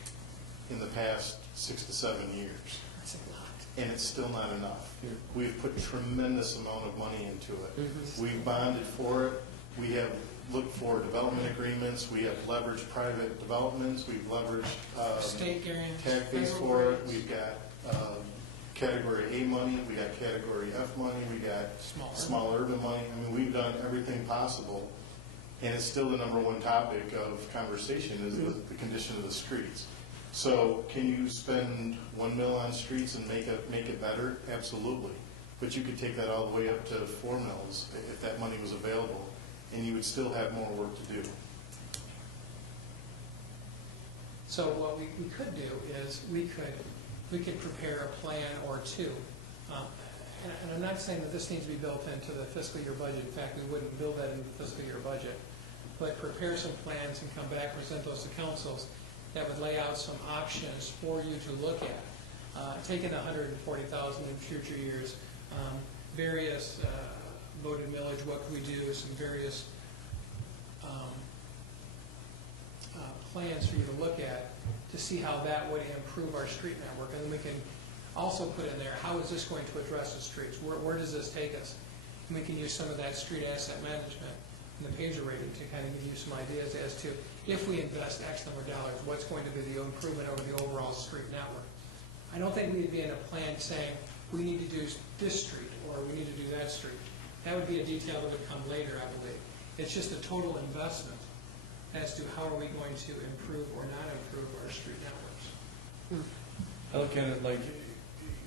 in the past 6 to 7 years. That's a lot. And it's still not enough. We've put tremendous amount of money into it. We've bonded for it. We have looked for development agreements. We have leveraged private developments. We've leveraged State guarantee. tag fees for it. We've got Category A money. We got Category F money. We got small urban money. I mean, we've done everything possible. And it's still the #1 topic of conversation is the condition of the streets. So can you spend $1 million on streets and make it better? Absolutely. But you could take that all the way up to $4 million if that money was available, and you would still have more work to do. So what we could do is we could prepare a plan or two. And I'm not saying that this needs to be built into the fiscal year budget. In fact, we wouldn't build that into the fiscal year budget. But prepare some plans and come back and present those to councils that would lay out some options for you to look at. Taking the $140,000 in future years, various voted millage, what could we do, some various plans for you to look at to see how that would improve our street network. And then we can also put in there, how is this going to address the streets? Where does this take us? And we can use some of that street asset management and the pager rating to kind of give you some ideas as to if we invest X number of dollars, what's going to be the improvement over the overall street network. I don't think we'd be in a plan saying we need to do this street or we need to do that street. That would be a detail that would come later, I believe. It's just a total investment as to how are we going to improve or not improve our street networks. I look at it like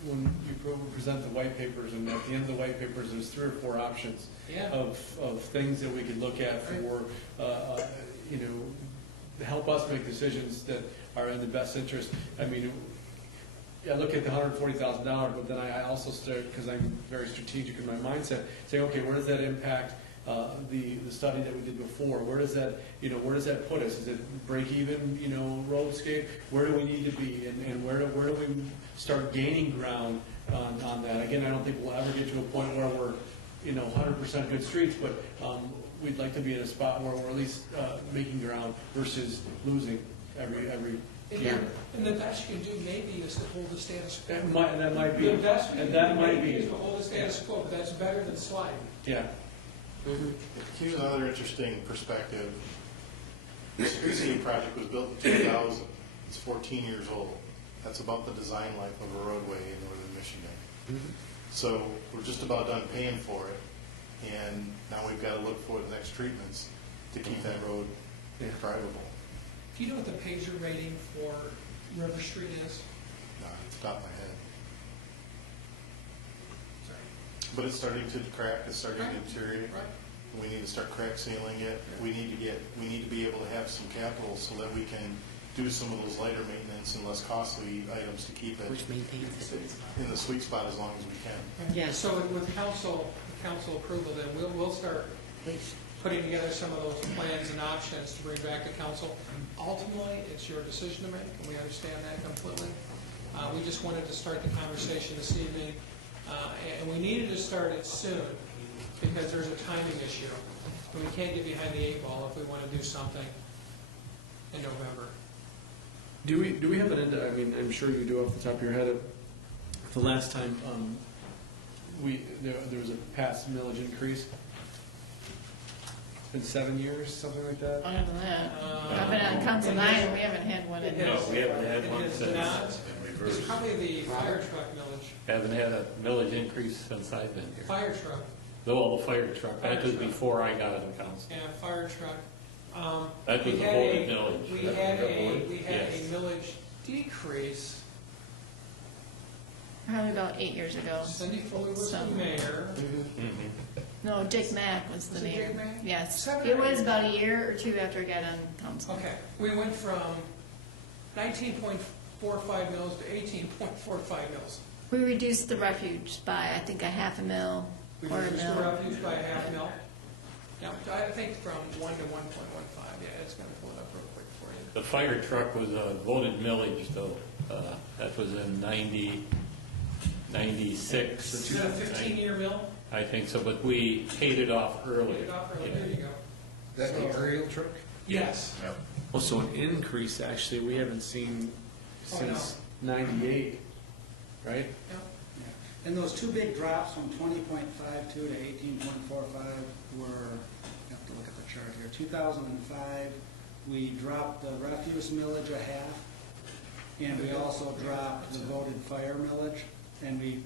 when you present the white papers, and at the end of the white papers, there's 3 or 4 options of things that we could look at for, to help us make decisions that are in the best interest. I mean, I look at the $140,000, but then I also start, because I'm very strategic in my mindset, saying, okay, where does that impact the study that we did before. Where does that put us? Is it break even, roadscape? Where do we need to be, and where do we start gaining ground on that? Again, I don't think we'll ever get to a point where we're 100% good streets, but we'd like to be in a spot where we're at least making ground versus losing every year. And the best you can do maybe is to hold the status quo. That might be. The best we And can that do might maybe be. is to hold the status quo, but that's better than sliding. Yeah. Here's another interesting perspective. This city project was built in 2000. It's 14 years old. That's about the design life of a roadway in northern Michigan. So we're just about done paying for it, and now we've got to look for the next treatments to keep that road drivable. Do you know what the Pager rating for River Street is? Not off the top of my head. Sorry. But it's starting to crack, it's starting to deteriorate. Right. We need to start crack sealing it. We need to be able to have some capital so that we can do some of those lighter maintenance and less costly items to keep it Which maintains it. in the sweet spot as long as we can. Yes. So with council approval, then we'll start Please. putting together some of those plans and options to bring back to council. Ultimately, it's your decision to make, and we understand that completely. We just wanted to start the conversation this evening, and we needed to start it soon because there's a timing issue. And we can't get behind the 8 ball if we want to do something in November. Do we have an end? I mean, I'm sure you do off the top of your head. The last time there was a past millage increase. It's been 7 years, something like that. Other than that, I've been on council 9 and we haven't had one in It has- No, we haven't had it one has since not. in It's reverse. probably the fire truck millage. Haven't had a millage increase since I've been here. Fire truck, The fire truck, that was before I got on council. and fire truck. That was We a had voted millage. We had a Yes. millage decrease. probably about 8 years ago. Cindy Foley was the So- mayor. Mhm. No, Dick Mack was the Was it mayor. Dick Mack? Yes, 7 it or was 8? about a year or two after I got on council. Okay, we went from 19.45 mils to 18.45 mils. We reduced the refuge by, I think, a half a mil We or a reduced the mil. refuge by a half mil. Yeah, I think from 1 to 1.15, yeah, it's gonna pull it up real quick for you. The fire truck was a voted millage, though. That was in 96. Is that a 15-year mill? I think so, but we paid it off early. Paid it off early, there you go. That the aerial truck? Yes. Well, so an increase actually we haven't seen since '98, right? Yeah. And those two big drops from 20.52 to 18.45 were, you have to look at the chart here, 2005, we dropped the refuse millage a half, and we also dropped the voted fire millage, and we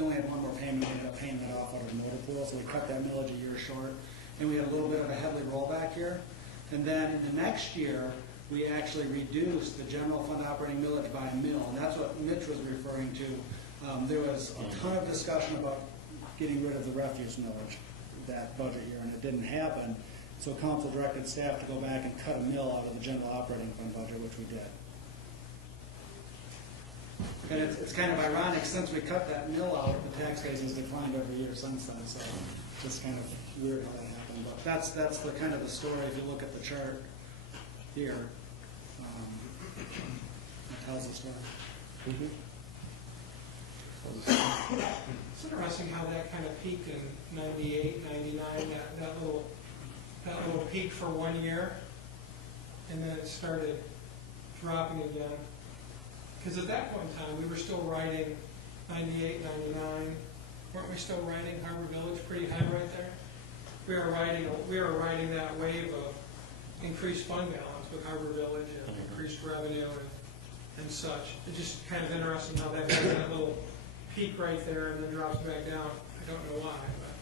only had one more payment, we ended up paying that off out of the motor pool, so we cut that millage a year short, and we had a little bit of a heavily rollback here. And then in the next year, we actually reduced the general fund operating millage by a mil, and that's what Mitch was referring to. There was a ton of discussion about getting rid of the refuse millage that budget year, and it didn't happen. So council directed staff to go back and cut a mill out of the general operating fund budget, which we did. And it's kind of ironic, since we cut that mill out, the tax base has declined every year since then, so it's just kind of weird how that happened. But that's the kind of the story, if you look at the chart here. It tells the story. It's interesting how that kind of peaked in 98, 99, that little peak for 1 year, and then it started dropping again. Because at that point in time, we were still riding 98, 99. Weren't we still riding Harbor Village pretty high right there? We were riding that wave of increased fund balance with Harbor Village and increased revenue and such. It's just kind of interesting how that has that little peak right there and then drops back down. I don't know why, but.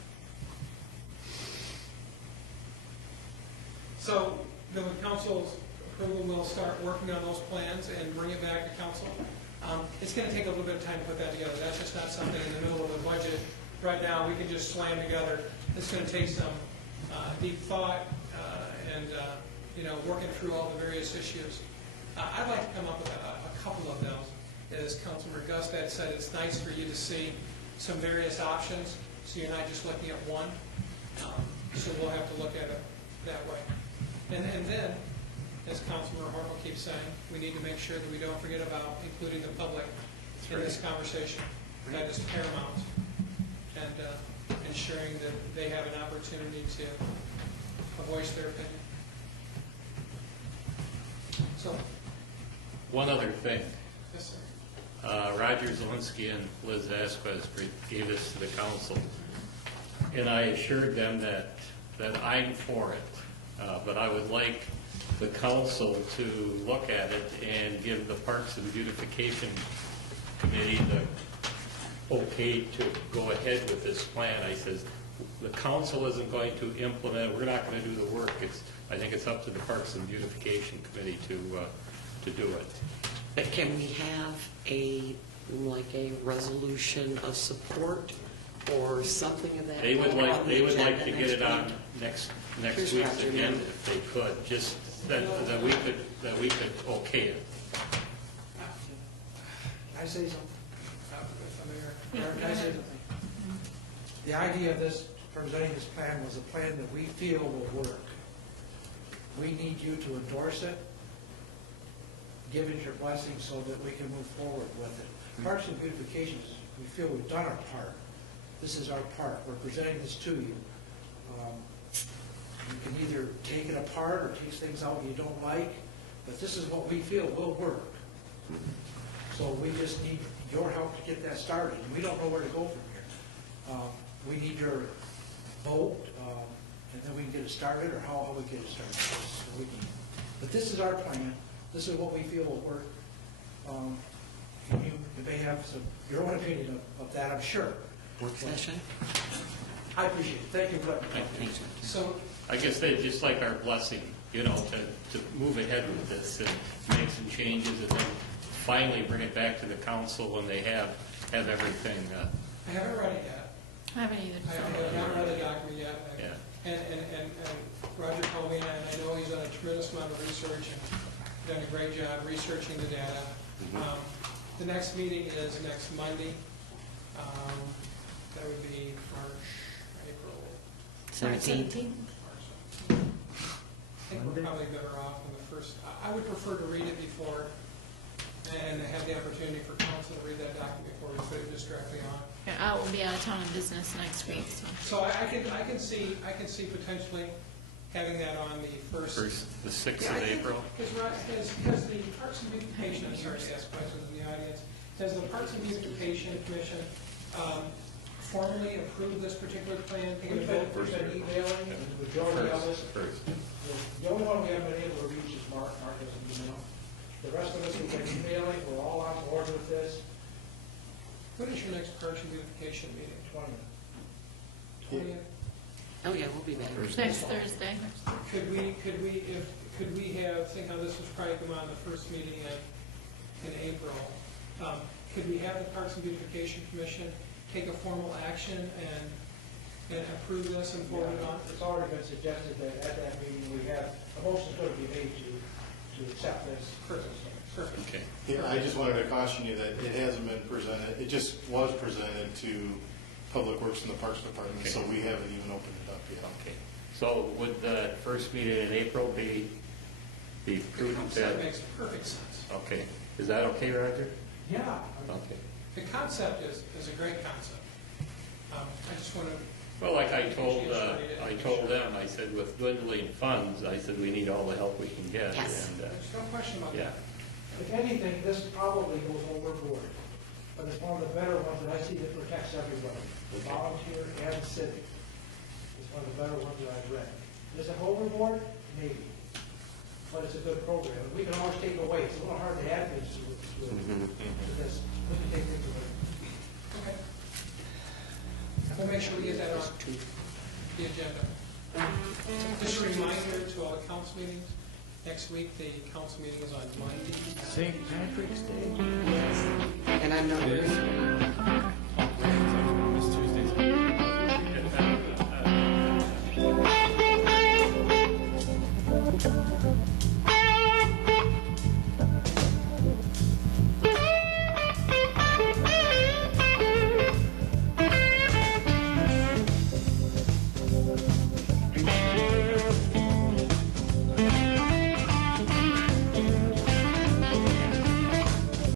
So, then with council's approval, we'll start working on those plans and bring it back to council. It's gonna take a little bit of time to put that together. That's just not something in the middle of the budget. Right now, we can just slam together. It's gonna take some deep thought and working through all the various issues. I'd like to come up with a couple of those. As Councilor Gustad said, it's nice for you to see some various options, so you're not just looking at one. So we'll have to look at it that way. And then, as Councilmember Hartwell keeps saying, we need to make sure that we don't forget about including the public in this conversation. That is paramount. And ensuring that they have an opportunity to voice their opinion. So, One other thing. yes, sir. Roger Zelinski and Liz Vasquez gave this to the council, and I assured them that I'm for it, but I would like the council to look at it and give the Parks and Beautification Committee the okay to go ahead with this plan. I says, the council isn't going to implement it, we're not going to do the work. I think it's up to the Parks and Beautification Committee to do it. But can we have a resolution of support or something of that? They would nature like, on the they would like to agenda get it next on week? next Here's week's Roger. agenda if they could, just that we could okay it. Can I say something? Mayor. Can I say something? The idea of this, presenting this plan, was a plan that we feel will work. We need you to endorse it, give it your blessing so that we can move forward with it. Parks and Beautification, we feel we've done our part. This is our part. We're presenting this to you. You can either take it apart or take things out you don't like, but this is what we feel will work. So we just need your help to get that started. We don't know where to go from here. We need your vote, and then we can get it started, or how we get it started. But this is our plan. This is what we feel will work. You may have your own opinion of that, I'm sure. Work session? I appreciate it. Thank you for letting me know. So, I guess they'd just like our blessing, to move ahead with this and make some changes and then finally bring it back to the council when they have everything. I haven't read it yet. I haven't either. I haven't read the document yet. Yeah. And Roger told me, and I know he's done a tremendous amount of research and done a great job researching the data. The next meeting is next Monday. That would be March, April. 17th. I think we're probably better off in the first, I would prefer to read it before and have the opportunity for council to read that document before we put it just directly on. Yeah, I will be out of town on business next week, so. So I can see potentially having that on the first. The 6th of April. Has the Parks and Beautification, I'm sorry to ask questions in the audience, has the Parks and Beautification Commission formally approved this particular plan? We've been emailing, and the majority of us, the only one we haven't been able to reach is Mark has an email. The rest of us we've been emailing, we're all on board with this. When is your next Parks and Beautification meeting? 20th? Oh, yeah, we'll be back. Next Thursday. Could we have, think how this was probably come on the first meeting in April, could we have the Parks and Beautification Commission take a formal action and approve this and forward it on? It's already been suggested that at that meeting, we have, a motion's going to be made to accept this. Perfect. Okay. Yeah, I just wanted to caution you that it hasn't been presented, it just was presented to Public Works and the Parks Department, Okay. so we haven't even opened it up yet. Okay. So would the first meeting in April be prudent? That makes perfect sense. Okay. Is that okay, Roger? Yeah. Okay. The concept is a great concept. I just want to. Well, like I told them, I said, with dwindling funds, I said, we need all the help we can get. Yes. And, There's no question about yeah. that. If anything, this probably goes overboard, but it's one of the better ones that I see that protects everybody, the volunteer and civic. It's one of the better ones that I've read. Is it overboard? Maybe. But it's a good program. We can always take away. It's a little hard to add things to this. We can take things away. Okay. We'll make sure we get that on the agenda. Just a reminder to all the council meetings, next week the council meeting is on Monday. St. Patrick's Day. And I know